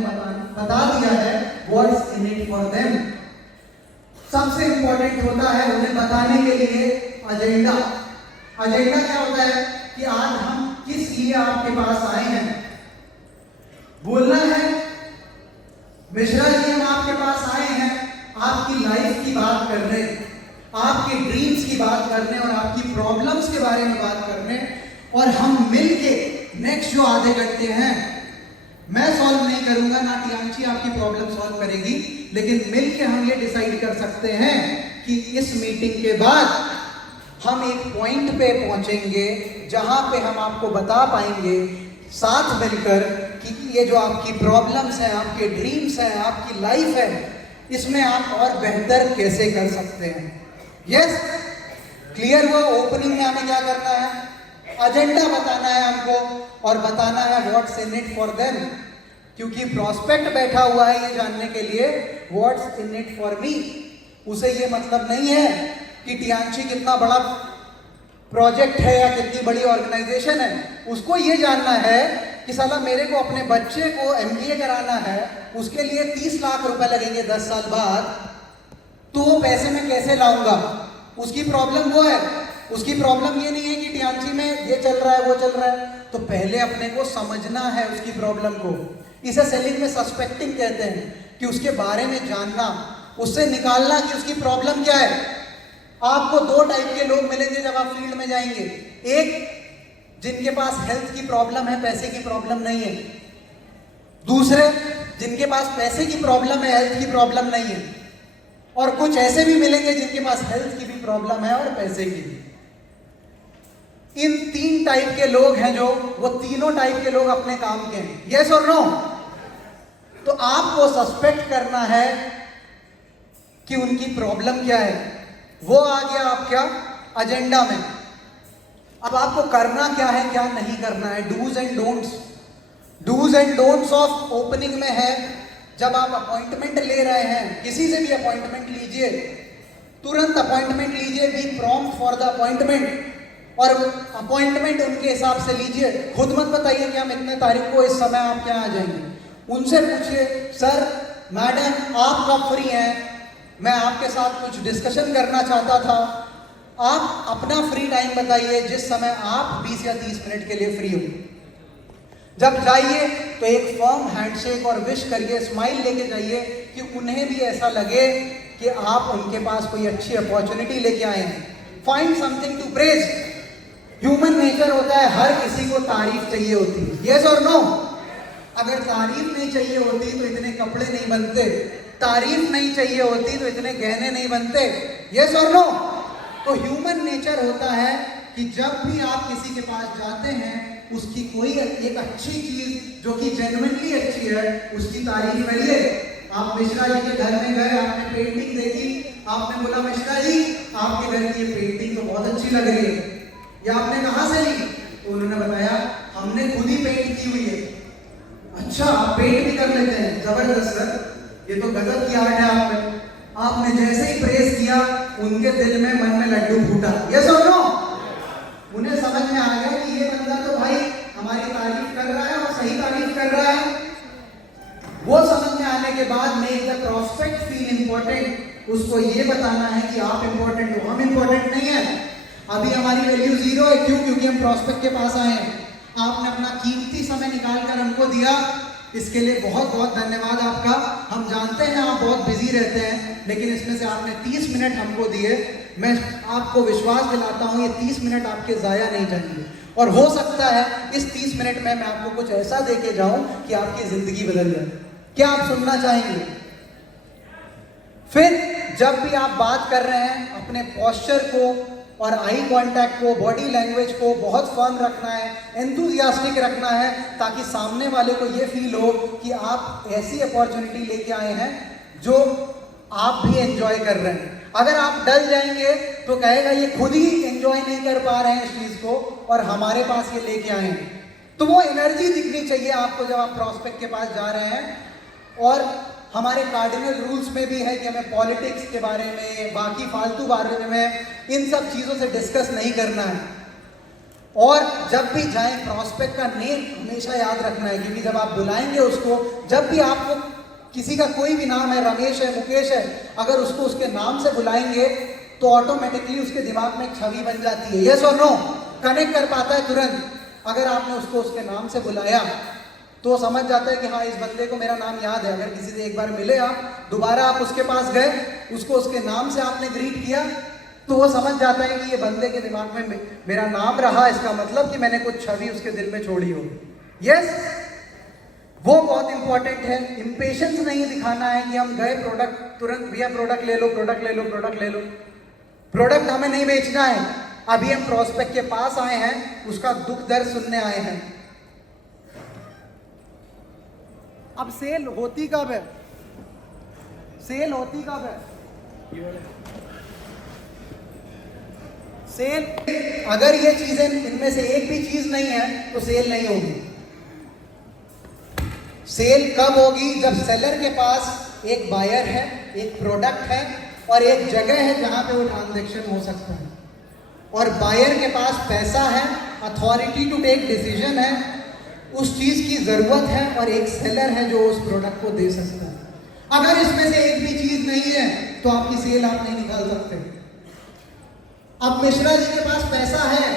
बता दिया है what's in it for them. सबसे इंपॉर्टेंट होता है उन्हें बताने के लिए एजेंडा। एजेंडा क्या होता है कि आज हम किस लिए आपके पास आए हैं। बोलना है मिश्रा जी, हम आपके पास आए हैं आपकी लाइफ की बात करने, आपके ड्रीम्स की बात करने और आपकी प्रॉब्लम्स के बारे में बात करने, और हम मिलके नेक्स्ट जो आधे घंटे हैं, मैं सॉल्व नहीं करूंगा, ना टियांची आपकी प्रॉब्लम सॉल्व करेगी, लेकिन मिलके हम ये डिसाइड कर सकते हैं कि इस मीटिंग के बाद हम एक पॉइंट पे पहुंचेंगे जहां पे हम आपको बता पाएंगे साथ मिलकर कि ये जो आपकी प्रॉब्लम्स हैं, आपके ड्रीम्स हैं, आपकी लाइफ है, इसमें आप और बेहतर कैसे कर सकते हैं। यस, क्लियर हुआ? ओपनिंग में हमें क्या करना है? एजेंडा बताना है हमको और बताना है what's in it for them, क्योंकि प्रोस्पेक्ट बैठा हुआ है ये जानने के लिए व्हाट्स इन इट फॉर मी। उसे ये मतलब नहीं है कि टियांची कितना बड़ा प्रोजेक्ट है या कितनी बड़ी ऑर्गेनाइजेशन है, उसको ये जानना है कि साला मेरे को अपने बच्चे को एमबीए कराना है, उसके लिए 30 लाख रुपए लगेंगे 10 साल बाद, तो वो पैसे मैं कैसे लाऊंगा? उसकी प्रॉब्लम वो है। उसकी प्रॉब्लम ये नहीं है कि टियांची में ये चल रहा है वो चल रहा है, तो पहले अपने को समझना है उसकी प्रॉब्लम को। इसे सेलिंग में सस्पेक्टिंग कहते हैं, कि उसके बारे में जानना, उससे निकालना कि उसकी प्रॉब्लम क्या है। आपको दो टाइप के लोग मिलेंगे जब आप फील्ड में जाएंगे। एक जिनके पास हेल्थ की प्रॉब्लम है, पैसे की प्रॉब्लम नहीं है। दूसरे जिनके पास पैसे की प्रॉब्लम है, हेल्थ की प्रॉब्लम नहीं है। और कुछ ऐसे भी मिलेंगे जिनके पास हेल्थ की भी प्रॉब्लम है और पैसे की भी। इन 3 टाइप के लोग हैं जो, वो तीनों टाइप के लोग अपने काम के हैं। यस और नो? तो आपको सस्पेक्ट करना है कि उनकी प्रॉब्लम क्या है। वो आ गया आपका एजेंडा में। अब आपको करना क्या है, क्या नहीं करना है, dos and don'ts. Dos and don'ts of opening में है, जब आप अपॉइंटमेंट ले रहे हैं, किसी से भी अपॉइंटमेंट लीजिए, तुरंत अपॉइंटमेंट लीजिए, be prompt for the appointment, और अपॉइंटमेंट उनके हिसाब से लीजिए। खुद मत बताइए कि हम इतने तारीख को इस समय आप क्या आ जाएंगे। उनसे पूछिए, सर मैडम आप कब फ्री हैं, मैं आपके साथ कुछ डिस्कशन करना चाहता था। आप अपना फ्री टाइम बताइए जिस समय आप 20 या 30 मिनट के लिए फ्री हो। जब जाइए तो एक फर्म हैंडशेक और विश करिए, स्माइल लेके जाइए, कि उन्हें भी ऐसा लगे कि आप उनके पास कोई अच्छी अपॉर्चुनिटी लेके आए हैं। Find something to praise. Human nature होता है, हर किसी को तारीफ चाहिए होती है। यस और नो? अगर तारीफ नहीं चाहिए होती तो इतने कपड़े नहीं बनते, तारीफ नहीं चाहिए होती तो इतने गहने नहीं बनते। यस और नो? तो ह्यूमन नेचर होता है कि जब भी आप किसी के पास जाते हैं, उसकी कोई एक अच्छी चीज जो कि जेन्युइनली अच्छी है, उसकी तारीफ करिए। आप मिश्रा जी के घर में गए, आपने पेंटिंग देखी, आपने बोला मिश्रा जी आपके घर की ये पेंटिंग तो बहुत अच्छी लग रही है, या आपने कहाँ से ली? तो उन्होंने बताया हमने खुद ही पेंट की हुई है। अच्छा, आप पेंट भी कर लेते हैं, जबरदस्त सर, ये तो गजब की आर्ट है आप में। आपने जैसे ही प्रेस किया, उनके दिल में, मन में लड्डू फूटा। यस और नो? उन्हें समझ में आ गया कि ये बंदा तो भाई हमारी तारीफ कर रहा है और सही तारीफ कर रहा है। वो समझ में आने के बाद make the prospect feel important. उसको ये बताना है कि आप इंपॉर्टेंट हो, हम इंपॉर्टेंट नहीं है। अभी हमारी वैल्यू 0 है। क्यों? क्योंकि हम प्रोस्पेक्ट के पास आए हैं। आपने अपना कीमती समय निकाल कर हमको दिया, इसके लिए बहुत बहुत धन्यवाद आपका। हम जानते हैं आप बहुत बिजी रहते हैं, लेकिन इसमें से आपने 30 मिनट हमको दिए। मैं आपको विश्वास दिलाता हूँ ये 30 मिनट आपके ज़ाया नहीं जाएंगे, और हो सकता है इस 30 मिनट में मैं आपको कुछ ऐसा दे के जाऊँ कि आपकी ज़िंदगी बदल जाए। क्या आप सुनना चाहेंगे? फिर जब भी आप बात कर रहे हैं अपने पोस्चर को और आई कांटेक्ट को, बॉडी लैंग्वेज को बहुत फर्म रखना है, एंथुजियास्टिक रखना है, ताकि सामने वाले को ये फील हो कि आप ऐसी अपॉर्चुनिटी लेके आए हैं जो आप भी एंजॉय कर रहे हैं। अगर आप डल जाएंगे तो कहेगा ये खुद ही एंजॉय नहीं कर पा रहे हैं इस चीज़ को और हमारे पास ये लेके आए हैं। तो वो एनर्जी दिखनी चाहिए आपको जब आप प्रॉस्पेक्ट के पास जा रहे हैं। और हमारे कार्डिनल रूल्स में भी है कि हमें पॉलिटिक्स के बारे में, बाकी फालतू बारे में, इन सब चीज़ों से डिस्कस नहीं करना है। और जब भी जाएं प्रॉस्पेक्ट का नेम हमेशा याद रखना है, क्योंकि जब आप बुलाएंगे उसको, जब भी आपको किसी का कोई भी नाम है, रमेश है, मुकेश है, अगर उसको उसके नाम से बुलाएंगे तो ऑटोमेटिकली उसके दिमाग में एक छवि बन जाती है। यस और नो, कनेक्ट कर पाता है तुरंत। अगर आपने उसको उसके नाम से बुलाया तो समझ जाता है कि हाँ इस बंदे को मेरा नाम याद है। अगर किसी से एक बार मिले आप, दोबारा आप उसके पास गए, उसको उसके नाम से आपने ग्रीट किया, तो वो समझ जाता है कि ये बंदे के दिमाग में मेरा नाम रहा, इसका मतलब कि मैंने कुछ छवि उसके दिल में छोड़ी हो। यस, वो बहुत इंपॉर्टेंट है। इम्पेशंस नहीं दिखाना है कि हम गए प्रोडक्ट तुरंत, भैया प्रोडक्ट ले लो, प्रोडक्ट ले लो, प्रोडक्ट ले लो। प्रोडक्ट हमें नहीं बेचना है। अभी हम प्रॉस्पेक्ट के पास आए हैं, उसका दुख दर्द सुनने आए हैं। अब सेल होती कब है? सेल होती कब है? सेल, अगर ये चीजें इनमें से एक भी चीज नहीं है तो सेल नहीं होगी। सेल कब होगी? जब सेलर के पास एक बायर है, एक प्रोडक्ट है और एक जगह है जहां पे वो ट्रांजैक्शन हो सकता है, और बायर के पास पैसा है, अथॉरिटी टू टेक डिसीजन है, उस चीज की जरूरत है, और एक सेलर है जो उस प्रोडक्ट को दे सकता है। अगर इसमें से एक भी चीज नहीं है तो आपकी सेल आप नहीं निकाल सकते। अब मिश्रा जी के पास पैसा है,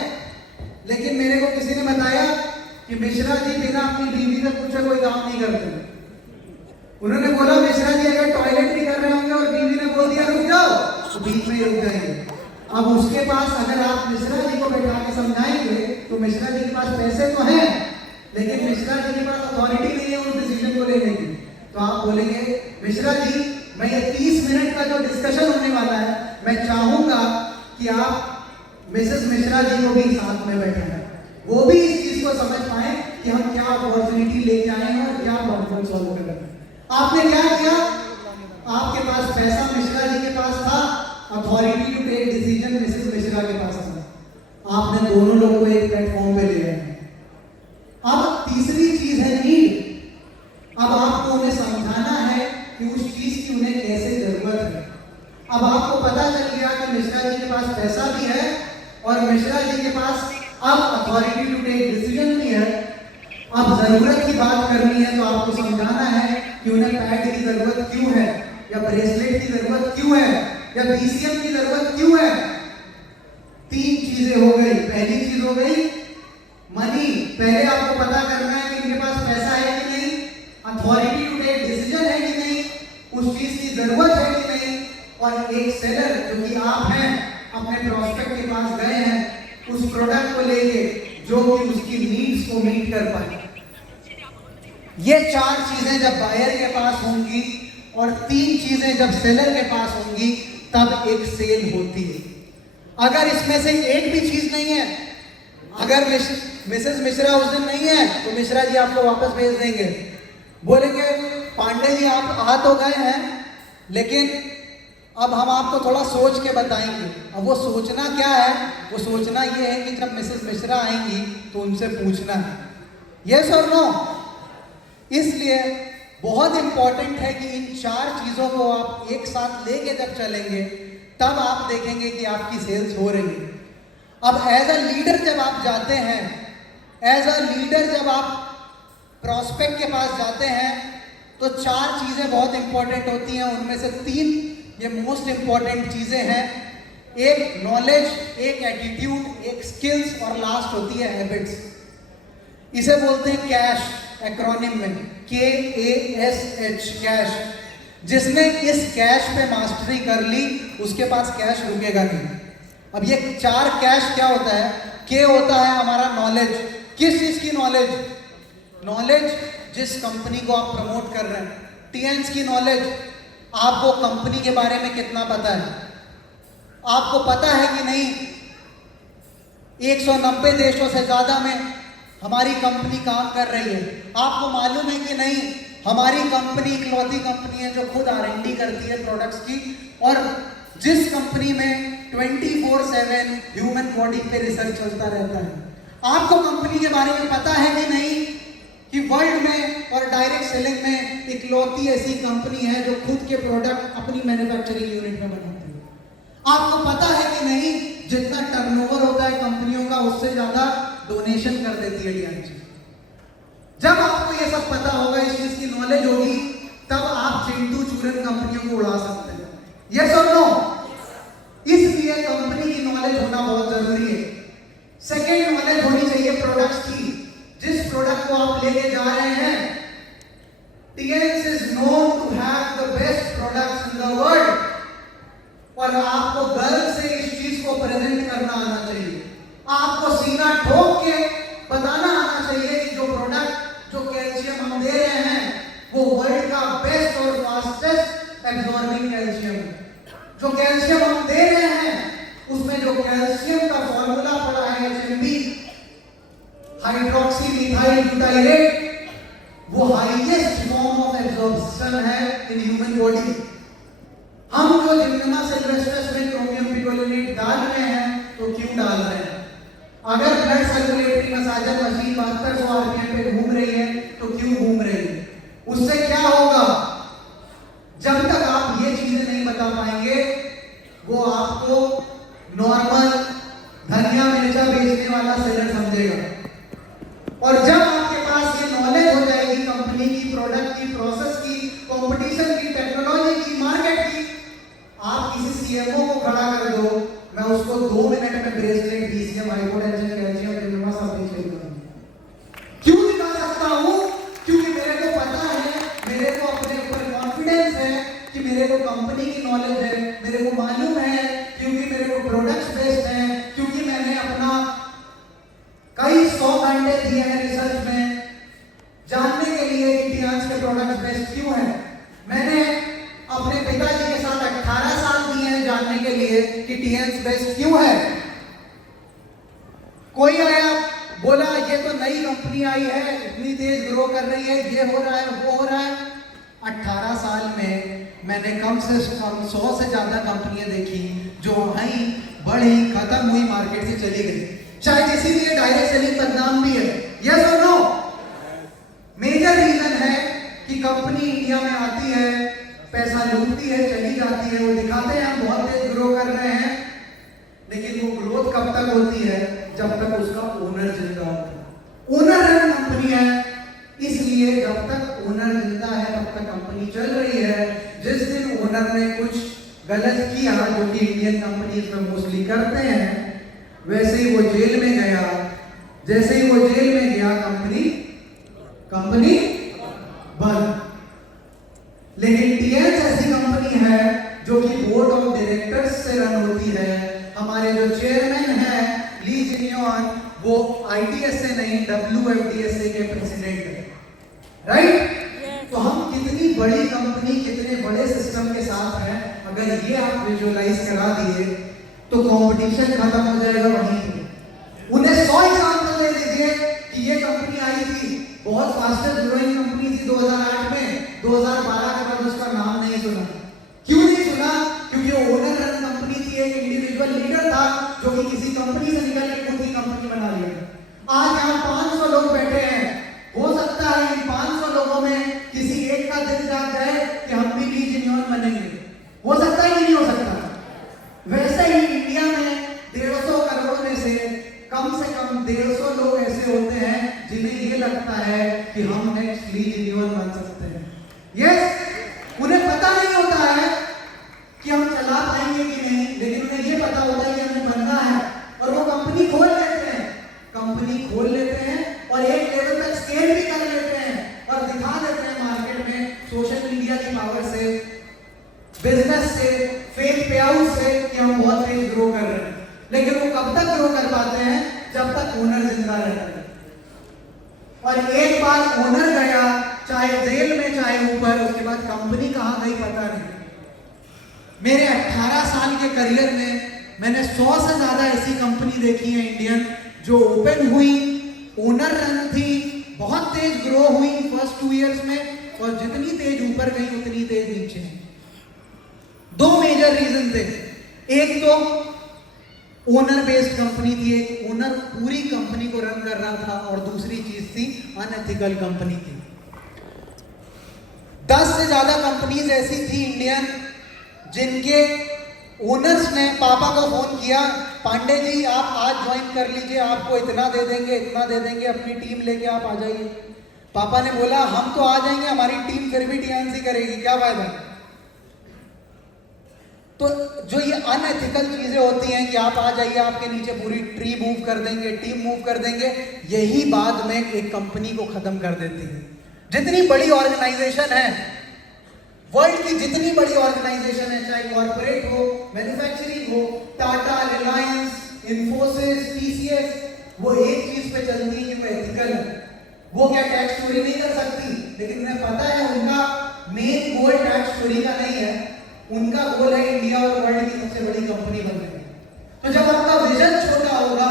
लेकिन मेरे को किसी ने बताया कि मिश्रा जी बिना अपनी बीवी से पूछे कोई काम नहीं करते। उन्होंने बोला मिश्रा जी अगर टॉयलेट नहीं कर रहे होंगे और बीवी ने बोल दिया रुक जाओ, तो बीच में रुक जाएंगे। अब उसके पास अगर आप मिश्रा जी को बैठा के समझाएंगे तो मिश्रा जी के पास पैसे तो हैं, लेकिन मिश्रा जी के पास अथॉरिटी नहीं है उस डिसीजन को लेने की। तो आप बोलेंगे मिश्रा जी, मैं ये 30 मिनट का जो डिस्कशन होने वाला है, मैं चाहूंगा कि आप मिसेस मिश्रा जी को भी साथ में बैठाएं, वो भी इस चीज को समझ पाए कि हम क्या अपॉर्चुनिटी लेके आए हैं और क्या प्रॉब्लम सॉल्व कर रहे हैं। आपने क्या किया? आपके पास पैसा मिश्रा जी के पास था, authority to take decision Mrs Mishra के पास था। आपने दोनों लोगों को एक प्लेटफॉर्म पे ले आए। अब तीसरी चीज है नीड। अब आपको उन्हें समझाना है कि उस चीज की उन्हें कैसे जरूरत है। अब आपको पता चल गया कि मिश्रा जी के पास पैसा भी है और मिश्रा जी के पास अब अथॉरिटी टू टेक डिसीजन भी है। अब जरूरत की बात करनी है तो आपको समझाना है कि उन्हें पैड की जरूरत क्यों है, या ब्रेसलेट की जरूरत क्यों है, या बीसीएम की जरूरत क्यों है। 3 चीजें हो गई। पहली चीज हो गई मनी। पहले आपको पता करना है कि इनके पास पैसा है कि नहीं, अथॉरिटी टू टेक डिसीजन है कि नहीं, उस चीज की जरूरत है कि नहीं, और एक सेलर जो कि आप हैं अपने प्रॉस्पेक्ट के पास गए हैं उस प्रोडक्ट को लेके जो कि उसकी नीड्स को मीट कर पाए। ये 4 चीजें जब बायर के पास होंगी और 3 चीजें जब सेलर के पास होंगी तब एक सेल होती है। अगर इसमें से एक भी चीज नहीं है, अगर मिसेस मिश्रा उस दिन नहीं है तो मिश्रा जी आपको वापस भेज देंगे। बोलेंगे पांडे जी आप आ तो गए हैं, लेकिन अब हम आपको थोड़ा सोच के बताएंगे। अब वो सोचना क्या है? वो सोचना ये है कि जब मिसेस मिश्रा आएंगी तो उनसे पूछना है यस और नो। इसलिए बहुत इंपॉर्टेंट है कि इन 4 चीजों को आप एक साथ लेके जब चलेंगे तब आप देखेंगे कि आपकी सेल्स हो रही है। अब एज अ लीडर जब आप जाते हैं, एज अ लीडर जब आप प्रॉस्पेक्ट के पास जाते हैं तो 4 चीजें बहुत इंपॉर्टेंट होती हैं। उनमें से 3 ये मोस्ट इंपॉर्टेंट चीजें हैं। एक नॉलेज, एक एटीट्यूड, एक स्किल्स, और लास्ट होती है हैबिट्स। इसे बोलते हैं कैश, एक्रोनिम में KASH, कैश। जिसने इस कैश पे मास्टरी कर ली उसके पास कैश रुकेगा नहीं। अब ये 4 कैश क्या होता है? K होता है हमारा नॉलेज। किस चीज की नॉलेज? नॉलेज जिस कंपनी को आप प्रमोट कर रहे हैं। TNs की नॉलेज आपको कंपनी के बारे में कितना पता है? आपको पता है कि नहीं 190 देशों से ज़्यादा में हमारी कंपनी काम कर रही है? आपको मालूम है कि नहीं हमारी कंपनी इकलौती कंपनी है जो खुद R&D करती है प्रोडक्ट्स की, और जिस कंपनी में 24/7 ह्यूमन बॉडी पे रिसर्च चलता रहता है? आपको कंपनी के बारे में पता है कि नहीं कि वर्ल्ड में और डायरेक्ट सेलिंग में इकलौती ऐसी कंपनी है जो खुद के प्रोडक्ट अपनी मैन्युफैक्चरिंग यूनिट में बनाती है? आपको पता है कि नहीं जितना टर्नओवर होता है कंपनियों का उससे ज्यादा डोनेशन कर देती है DIG? जब आपको ये सब पता होगा, इस चीज की नॉलेज होगी, तब आप चिंटू चूरन कंपनियों को उड़ा सकते हैं। यस और नो? इसलिए कंपनी की नॉलेज होना बहुत जरूरी है। सेकेंड नॉलेज होनी चाहिए प्रोडक्ट्स की। जिस प्रोडक्ट को आप लेके जा रहे हैं, TNS is known to have the best products in the world, और आपको गर्व से इस चीज को प्रेजेंट करना आना चाहिए। आपको सीना ठोक के बताना आना चाहिए कि जो प्रोडक्ट, जो कैल्शियम हम दे रहे हैं वो वर्ल्ड का बेस्ट और फास्टेस्ट एब्जॉर्बिंग कैल्शियम है। जो कैल्शियम हम दे रहे हैं उसमें जो कैल्शियम का फॉर्मूला पड़ा है HMB, हाइड्रोक्सी मिथाइल ब्यूटाइरेट, वो हाईएस्ट फॉर्म ऑफ एब्जॉर्प्शन है इन ह्यूमन बॉडी। हम जो जिम्नोमा सिल्वेस्ट्रस में क्रोमियम पिकोलिनेट डाल रहे हैं तो क्यों डाल रहे हैं? अगर blood circulatory massager machine 7200 RPM पे घूम रही है तो क्यों घूम रही है? उससे क्या होगा? जब तक आप ये चीजें नहीं बता पाएंगे वो आपको नॉर्मल धनिया मिर्चा बेचने वाला सेलर समझेगा। और जब आपके पास ये नॉलेज हो जाएगी कंपनी की, प्रोडक्ट की, प्रोसेस की, कंपटीशन की, टेक्नोलॉजी की, मार्केट की, आप किसी CMO को खड़ा कर दो, मैं उसको 2 मिनट में ब्रेसलेट, DCM, हाइपोटेंशन, कैल्शियम, जिम्नोमा सब बेच के दूंगा। क्यों दिखा सकता हूं? क्योंकि मेरे को पता है, मेरे को अपने ऊपर कॉन्फिडेंस है कि मेरे को कंपनी की नॉलेज है, मेरे को मालूम है, क्योंकि मेरे को प्रोडक्ट्स बेस्ड है, क्योंकि मैंने अपना कई 100 घंटे दिए हैं रिसर्च में जानने के लिए कि TNS के प्रोडक्ट्स बेस्ड क्यों है। मैंने अपने पिताजी के साथ 18 साल दिए हैं जानने के लिए कि TNS बेस्ड क्यों है। कोई आया बोला ये तो नई कंपनी आई है, इतनी तेज ग्रो कर रही है, ये हो रहा है, वो हो रहा है। 18 साल में मैंने कम से कम 100 से ज्यादा कंपनियां देखी जो आई, बढ़ी, खत्म हुई, मार्केट से चली गई। शायद इसीलिए डायरेक्ट सेलिंग बदनाम भी है। यस और नो? मेजर रीजन है कि कंपनी इंडिया में आती है, पैसा लूटती है, चली जाती है, वो दिखाते हैं हम बहुत तेज ग्रो कर रहे हैं, लेकिन वो ग्रोथ कब तक होती है? जब तक उसका ओनर जिंदा होता है। ओनर रन कंपनी है, इसलिए जब तक ओनर जिंदा है तब तक कंपनी चल रही है। जिस दिन ओनर ने कुछ गलत किया, जो कि इंडियन कंपनीज में मोस्टली करते हैं, वैसे ही वो जेल में गया, जैसे ही वो जेल में गया कंपनी बंद। लेकिन TNS ऐसी कंपनी है जो कि बोर्ड ऑफ डायरेक्टर्स से रन होती है। हमारे जो चेयरमैन हैं ली जिनयोन, वो ITS से नहीं WFDSA के प्रेसिडेंट है, राइट? तो हम कितनी बड़ी कंपनी, कितने बड़े सिस्टम के साथ हैं, अगर ये आप विजुअलाइज करा दिए तो कंपटीशन खत्म हो जाएगा वहीं पे। उन्हें 100 एग्जाम्पल दे दीजिए कि ये कंपनी आई थी, बहुत फास्टेस्ट ग्रोइंग कंपनी थी 2008 में, 2012 के बाद उसका नाम नहीं सुना। क्यों नहीं सुना? क्योंकि वो ओनर रन कंपनी थी, एक इंडिविजुअल लीडर था जो कि किसी कंपनी से निकल के खुद की कंपनी बना लिया। आज यहाँ 500 लोग बैठे हैं, हो सकता है इन 500 लोगों में किसी एक का दिल जाग जाए कि हम भी ली जिनयोन बनेंगे। हो सकता है कि नहीं हो सकता? वैसे ही इंडिया में 150 करोड़ में से कम 150 लोग ऐसे होते हैं जिन्हें ये लगता है कि हम नेक्स्ट ली जिनयोन बन सकते हैं। यस, उन्हें पता नहीं होता है कि हम चला पाएंगे कि नहीं, लेकिन उन्हें ये पता होता है कि हमें बनना है, और वो कंपनी खोल लेते हैं। कंपनी खोल लेते हैं और एक लेवल तक स्केल भी कर लेते हैं और दिखा देते हैं मार्केट में सोशल मीडिया की पावर से, बिजनेस से, फेक पे आउट से कि हम बहुत तेज ग्रो कर रहे हैं। लेकिन वो कब तक ग्रो कर पाते हैं? जब तक ओनर जिंदा रहता है। और एक बार ओनर गया, चाहे जेल में चाहे ऊपर, उसके बाद कंपनी कहां गई पता नहीं। मेरे 18 साल के करियर में मैंने 100 से ज्यादा ऐसी कंपनी देखी है इंडियन जो ओपन हुई, ओनर रन थी, बहुत तेज ग्रो हुई फर्स्ट 2 इयर्स में, और जितनी तेज ऊपर गई उतनी तेज नीचे। 2 मेजर रीजन थे। एक तो ओनर बेस्ड कंपनी थी, एक ओनर पूरी कंपनी को रन कर रहा था, और दूसरी चीज थी अनएथिकल कंपनी थी। 10 से ज्यादा कंपनीज ऐसी थी इंडियन जिनके ओनर्स ने पापा को फोन किया, पांडे जी आप आज ज्वाइन कर लीजिए, आपको इतना दे देंगे, इतना दे देंगे, अपनी टीम लेके आप आ जाइए। पापा ने बोला हम तो आ जाएंगे, हमारी टीम फिर भी टीएनसी करेगी, क्या फायदा। तो जो ये अनएथिकल चीजें होती हैं कि आप आ जाइए, आपके नीचे पूरी ट्री मूव कर देंगे, टीम मूव कर देंगे, यही बाद में एक कंपनी को खत्म कर देती है। जितनी बड़ी ऑर्गेनाइजेशन है, वर्ल्ड की जितनी बड़ी ऑर्गेनाइजेशन है, चाहे कॉर्पोरेट हो, मैन्युफैक्चरिंग हो, टाटा, रिलायंस, इन्फोसिस, टीसीएस, वो एक चीज पे चलती है कि वो एथिकल है। वो क्या टैक्स चोरी नहीं कर सकती, लेकिन उन्हें पता है उनका मेन गोल टैक्स चोरी का नहीं है, उनका गोल है इंडिया और वर्ल्ड की सबसे बड़ी कंपनी बनने। तो जब आपका विजन छोटा होगा,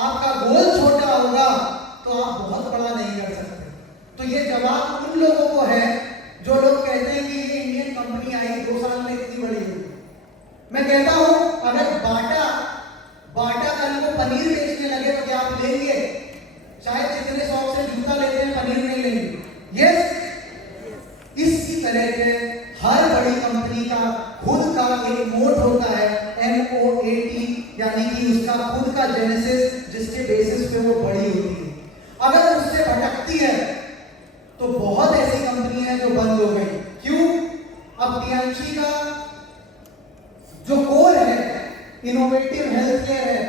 आपका गोल छोटा होगा, तो आप बहुत बड़ा नहीं कर सकते। तो ये जवाब उन लोगों को है जो लोग कहते हैं कि ये इंडियन कंपनी आई 2 साल में इतनी बड़ी हुई। मैं कहता हूं अगर बाटा कल को पनीर बेचने लगे तो क्या आप लेंगे? शायद जितने शौक से जूता लेते हैं पनीर नहीं लेंगे। यस, इसी तरह के हर बड़ी कंपनी का खुद का एक मोड होता है, MOAT, यानी कि उसका खुद का जेनेसिस, जिसके बेसिस पे वो बड़ी होती है। अगर उससे भटकती है तो बहुत ऐसी कंपनी है जो बंद हो गई। क्यों? अब टीएनसी का जो कोर है इनोवेटिव हेल्थ केयर है,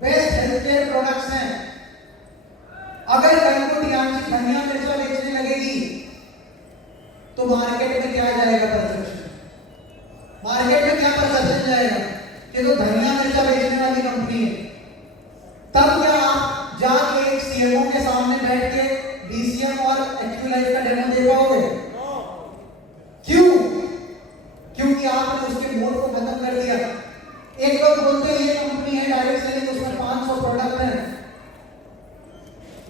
बेस्ट हेल्थ केयर प्रोडक्ट्स हैं। अगर कल को टीएनसी धनिया मिर्चा बेचने लगेगी तो मार्केट में क्या जाएगा परसेप्शन? मार्केट में क्या परसेप्शन जाएगा कि तो धनिया मिर्चा बेचने वाली कंपनी है। तब क्या आप जाके एक सीएमओ के सामने बैठ के डीसीएम और एक्चुअलाइज का डेमो दे पाओगे? क्यों? क्योंकि आपने उसके मोड को खत्म कर दिया। एक लोग बोलते हैं ये कंपनी है डायरेक्ट सेलिंग, उसमें 500 प्रोडक्ट हैं।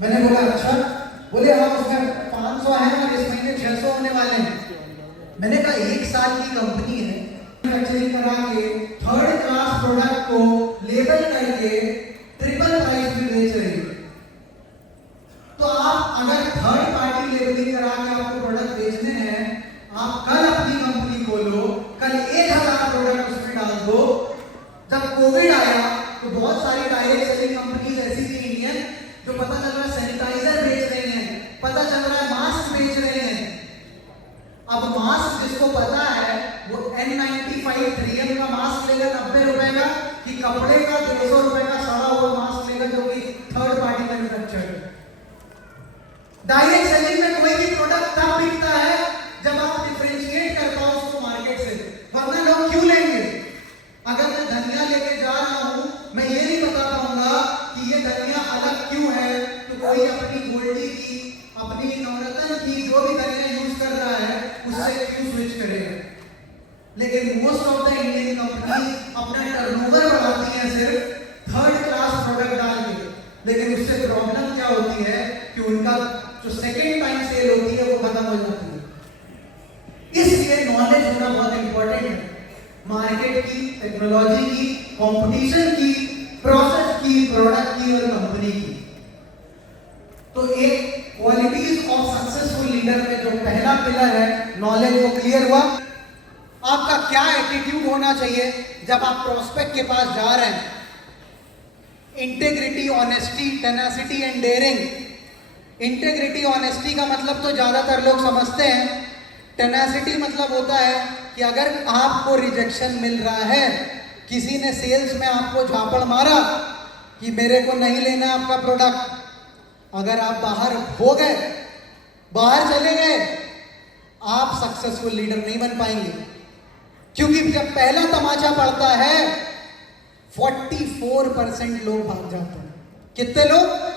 मैंने बोला अच्छा, बोले हाँ उसमें 500 है और इस महीने 600 होने वाले हैं। मैंने कहा 1 साल की कंपनी है, मैन्युफैक्चरिंग करा के थर्ड क्लास प्रोडक्ट को लेबल करके ट्रिपल प्राइस में बेच रही है। तो आप अगर थर्ड पार्टी लेबलिंग करा के आपको प्रोडक्ट बेचने हैं, आप कल अपनी कंपनी खोलो, कल 1000 प्रोडक्ट उसमें डाल दो। जब कोविड आया तो बहुत सारी डायरेक्ट सेलिंग कंपनीज ऐसी थी इंडियन जो पता चल रहा है सैनिटाइजर बेच रही हैं, पता चल रहा है मास्क बेच रहे हैं। अब मास्क जिसको पता है वो N95 3M का मास्क लेगा 90 रुपए का, कि कपड़े का 150 रुपए का सड़ा हुआ मास्क लेगा जो कि third party manufacturer. Direct selling में कोई भी प्रोडक्ट तब बिकता है जब आप डिफरेंशिएट कर पाओ उसको मार्केट से, वरना लोग क्यों लेंगे? अगर मैं धनिया लेके जा रहा हूं, मैं ये नहीं बता पाऊंगा कि ये धनिया अलग क्यों है, तो कोई अपनी गोल्डी की, अपनी नवरत्न की, जो भी धनिया यूज कर रहा है उससे क्यों स्विच करेगा। लेकिन most of the Indian company अपना टर्नओवर बढ़ाती है सिर्फ थर्ड क्लास प्रोडक्ट डाल के, लेकिन उससे प्रॉब्लम क्या होती है कि उनका जो सेकेंड टाइम सेल होती है वो खत्म हो जाती है। इसलिए नॉलेज होना बहुत इंपॉर्टेंट है, मार्केट की, टेक्नोलॉजी की, कंपटीशन की, प्रोसेस की, प्रोडक्ट की और कंपनी की। तो एक क्वालिटीज ऑफ सक्सेसफुल लीडर में जो पहला पिलर है नॉलेज, वो क्लियर हुआ। आपका क्या एटीट्यूड होना चाहिए जब आप प्रोस्पेक्ट के पास जा रहे हैं? Integrity, honesty, tenacity and daring. Integrity, honesty का मतलब तो ज्यादातर लोग समझते हैं। टेनासिटी मतलब होता है कि अगर आपको रिजेक्शन मिल रहा है, किसी ने सेल्स में आपको झापड़ मारा कि मेरे को नहीं लेना आपका प्रोडक्ट, अगर आप बाहर हो गए, बाहर चले गए, आप सक्सेसफुल लीडर नहीं बन पाएंगे। क्योंकि जब पहला तमाचा पड़ता है 44% लोग भाग जाते हैं। कितने लोग?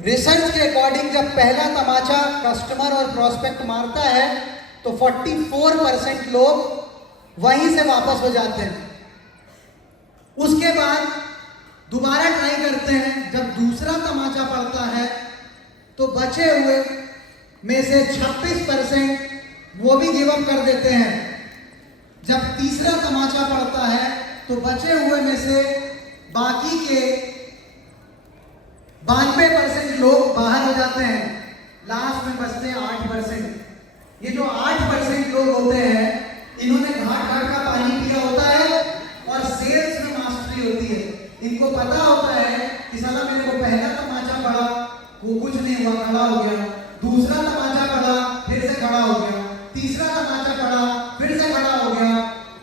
रिसर्च के अकॉर्डिंग जब पहला तमाचा कस्टमर और प्रोस्पेक्ट मारता है तो 44% लोग वहीं से वापस हो जाते हैं। उसके बाद दोबारा ट्राई करते हैं, जब दूसरा तमाचा पड़ता है तो बचे हुए में से 26% वो भी गिव अप कर देते हैं। जब तीसरा तमाचा पड़ता है तो बचे हुए में से बाकी के 92% लोग बाहर हो जाते हैं, लास्ट में बचते हैं 8%। ये जो 8% लोग होते हैं, इन्होंने घाट घाट का पानी पिया होता है और सेल्स में मास्टरी होती है। इनको पता होता है कि साला मेरे को पहला तमाचा पड़ा, वो कुछ नहीं हुआ, खड़ा हो गया। दूसरा तमाचा पड़ा, फिर से खड़ा हो गया। तीसरा तमाचा पड़ा, फिर से खड़ा हो गया।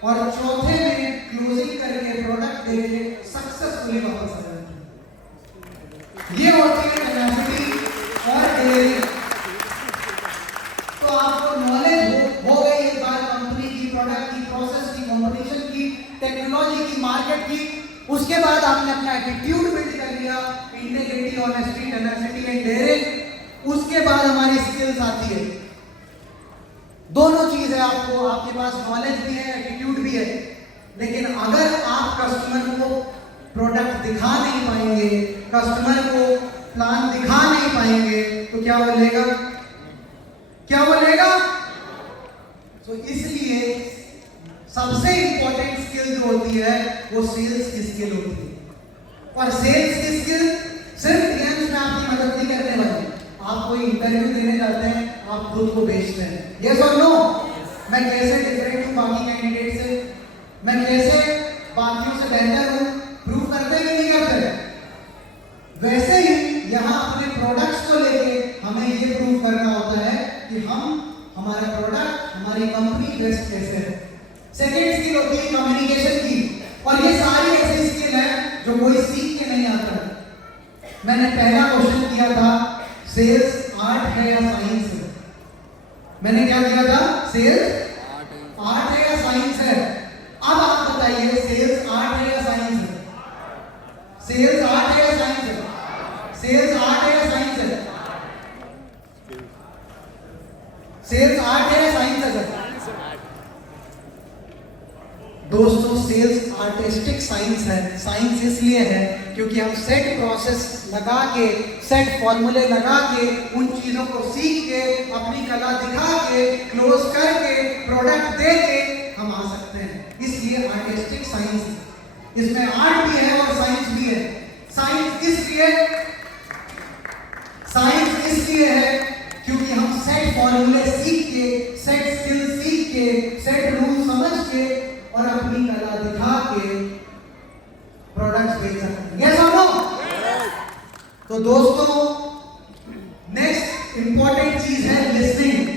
और चौथे में क्लोजिंग करके प्रोडक्ट देके सक्सेसफुली वापस आ जाते हैं। ये होती है टेनेसिटी और डेयरिंग। तो आपको नॉलेज हो गई एक बार कंपनी की, प्रोडक्ट की, प्रोसेस की, कंपटीशन की, टेक्नोलॉजी की, मार्केट की। उसके बाद आपने अपना एटीट्यूड बिल्ड कर लिया, integrity, honesty, tenacity and daring. उसके बाद हमारी स्किल्स आती है। दोनों चीज है, आपको आपके पास नॉलेज भी है, एटीट्यूड भी है। लेकिन अगर आप कस्टमर को प्रोडक्ट दिखा नहीं पाएंगे, कस्टमर को प्लान दिखा नहीं पाएंगे, तो क्या बोलेगा? क्या बोलेगा? तो इसलिए सबसे इंपॉर्टेंट स्किल जो होती है वो सेल्स की स्किल होती है। और सेल्स की स्किल सिर्फ DMs में आपकी मदद नहीं करने वाली। आप कोई इंटरव्यू देने जाते हैं, आप खुद को बेचते हैं। यस और नो? मैं कैसे डिफरेंट हूँ बाकी कैंडिडेट से, मैं कैसे बाकियों से बेहतर हूँ, प्रूव करते हैं कि नहीं करते? वैसे ही यहाँ अपने प्रोडक्ट्स को लेके हमें ये प्रूव करना होता है कि हमारा प्रोडक्ट, हमारी कंपनी बेस्ट कैसे है। सेकेंड स्किल होती है कम्युनिकेशन की। और ये सारी ऐसी स्किल है जो कोई सीख के नहीं आता। मैंने पहला क्वेश्चन किया था, सेल्स आर्ट है या साइंस है? मैंने क्या किया था? सेल्स आर्ट है या साइंस है? अब आप बताइए, सेल्स आर्ट है या साइंस है? सेल्स आर्ट है या साइंस है? सेल्स आर्ट है या साइंस है? सेल्स आर्ट है या साइंस है? दोस्तों, सेल्स आर्टिस्टिक साइंस है। साइंस इसलिए है क्योंकि हम सेट प्रोसेस लगा के, सेट फॉर्मूले लगा के, उन चीजों को सीख के, अपनी कला दिखा के, क्लोज करके, प्रोडक्ट दे के हम आ सकते हैं। इसलिए आर्टिस्टिक साइंस है। इसमें आर्ट भी है और साइंस भी है। साइंस इसलिए है क्योंकि हम सेट फॉर्मूले सीख के, सेट स्किल सीख के, सेट रूल समझ के और अपनी कला दिखा के प्रोडक्ट्स बेच सकते हैं। यस और नो? तो दोस्तों, नेक्स्ट इंपॉर्टेंट चीज है लिसनिंग।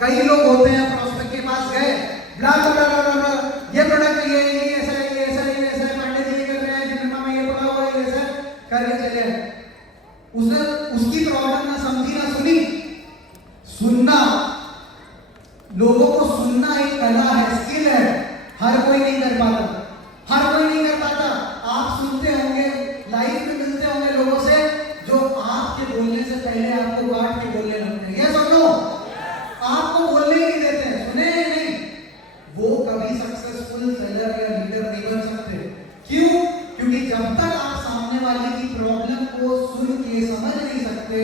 कई लोग होते हैं प्रोस्पेक्ट के पास गए, ब्ला ब्ला ब्ला ब्ला ब्ला, ये प्रोडक्ट ये ऐसा है, ये ऐसा है, ये ऐसा है, पांडे जी कर रहे हैं, जिन्ना में ये पड़ा हुआ है, ये ऐसा करके चले। उसने उसकी प्रॉब्लम ना समझी ना सुनी। सुनना, लोगों को सुनना एक कला है, स्किल है। हर कोई नहीं कर पाता, हर कोई नहीं कर पाता। आप सुनते होंगे, लाइफ में मिलते होंगे लोगों से जो आपके बोलने से पहले आपको काट के बोलने लगते हैं। यस और नो? आपको बोलने ही नहीं देते हैं, सुने ही नहीं। वो कभी सक्सेसफुल सेलर या लीडर नहीं बन सकते। क्यों? क्योंकि जब तक आप सामने वाले की प्रॉब्लम को सुन के समझ नहीं सकते,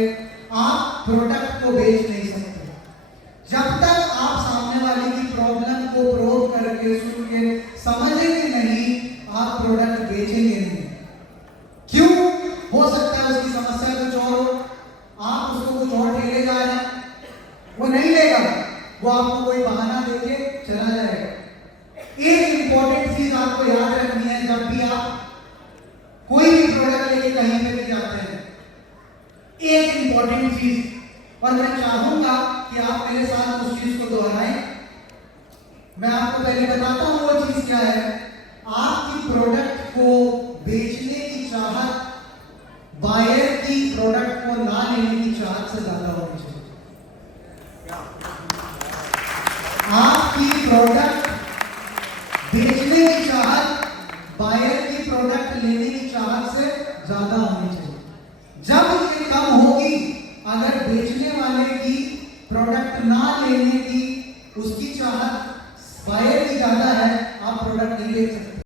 आप प्रोडक्ट को बेच नहीं सकते। जब तक आप सामने वाले की प्रॉब्लम को प्रोव करके, सुन के समझेंगे नहीं, आप प्रोडक्ट बेचेंगे नहीं। क्यों? हो सकता है उसकी समस्या कुछ और हो, आप उसको कुछ और ठेले जा रहे हैं, वो नहीं लेगा, वो आपको कोई बहाना देके चला जाएगा। एक इंपॉर्टेंट चीज आपको याद रखनी है, जब भी आप कोई भी प्रोडक्ट लेके कहीं पे भी जाते हैं, एक इंपॉर्टेंट चीज, और मैं चाहूंगा कि आप मेरे साथ उस चीज को दोहराएं। मैं आपको पहले बताता हूं वो चीज क्या है। आपकी प्रोडक्ट को बेचने की चाहत बायर की प्रोडक्ट को ना लेने की चाहत से ज्यादा होनी चाहिए। आपकी प्रोडक्ट बेचने की चाहत बायर की प्रोडक्ट लेने की चाहत से ज्यादा होनी चाहिए। जब ये कम होगी, अगर बेचने वाले की प्रोडक्ट ना लेने की उसकी चाहत बायर की ज्यादा है, देख सकते हैं।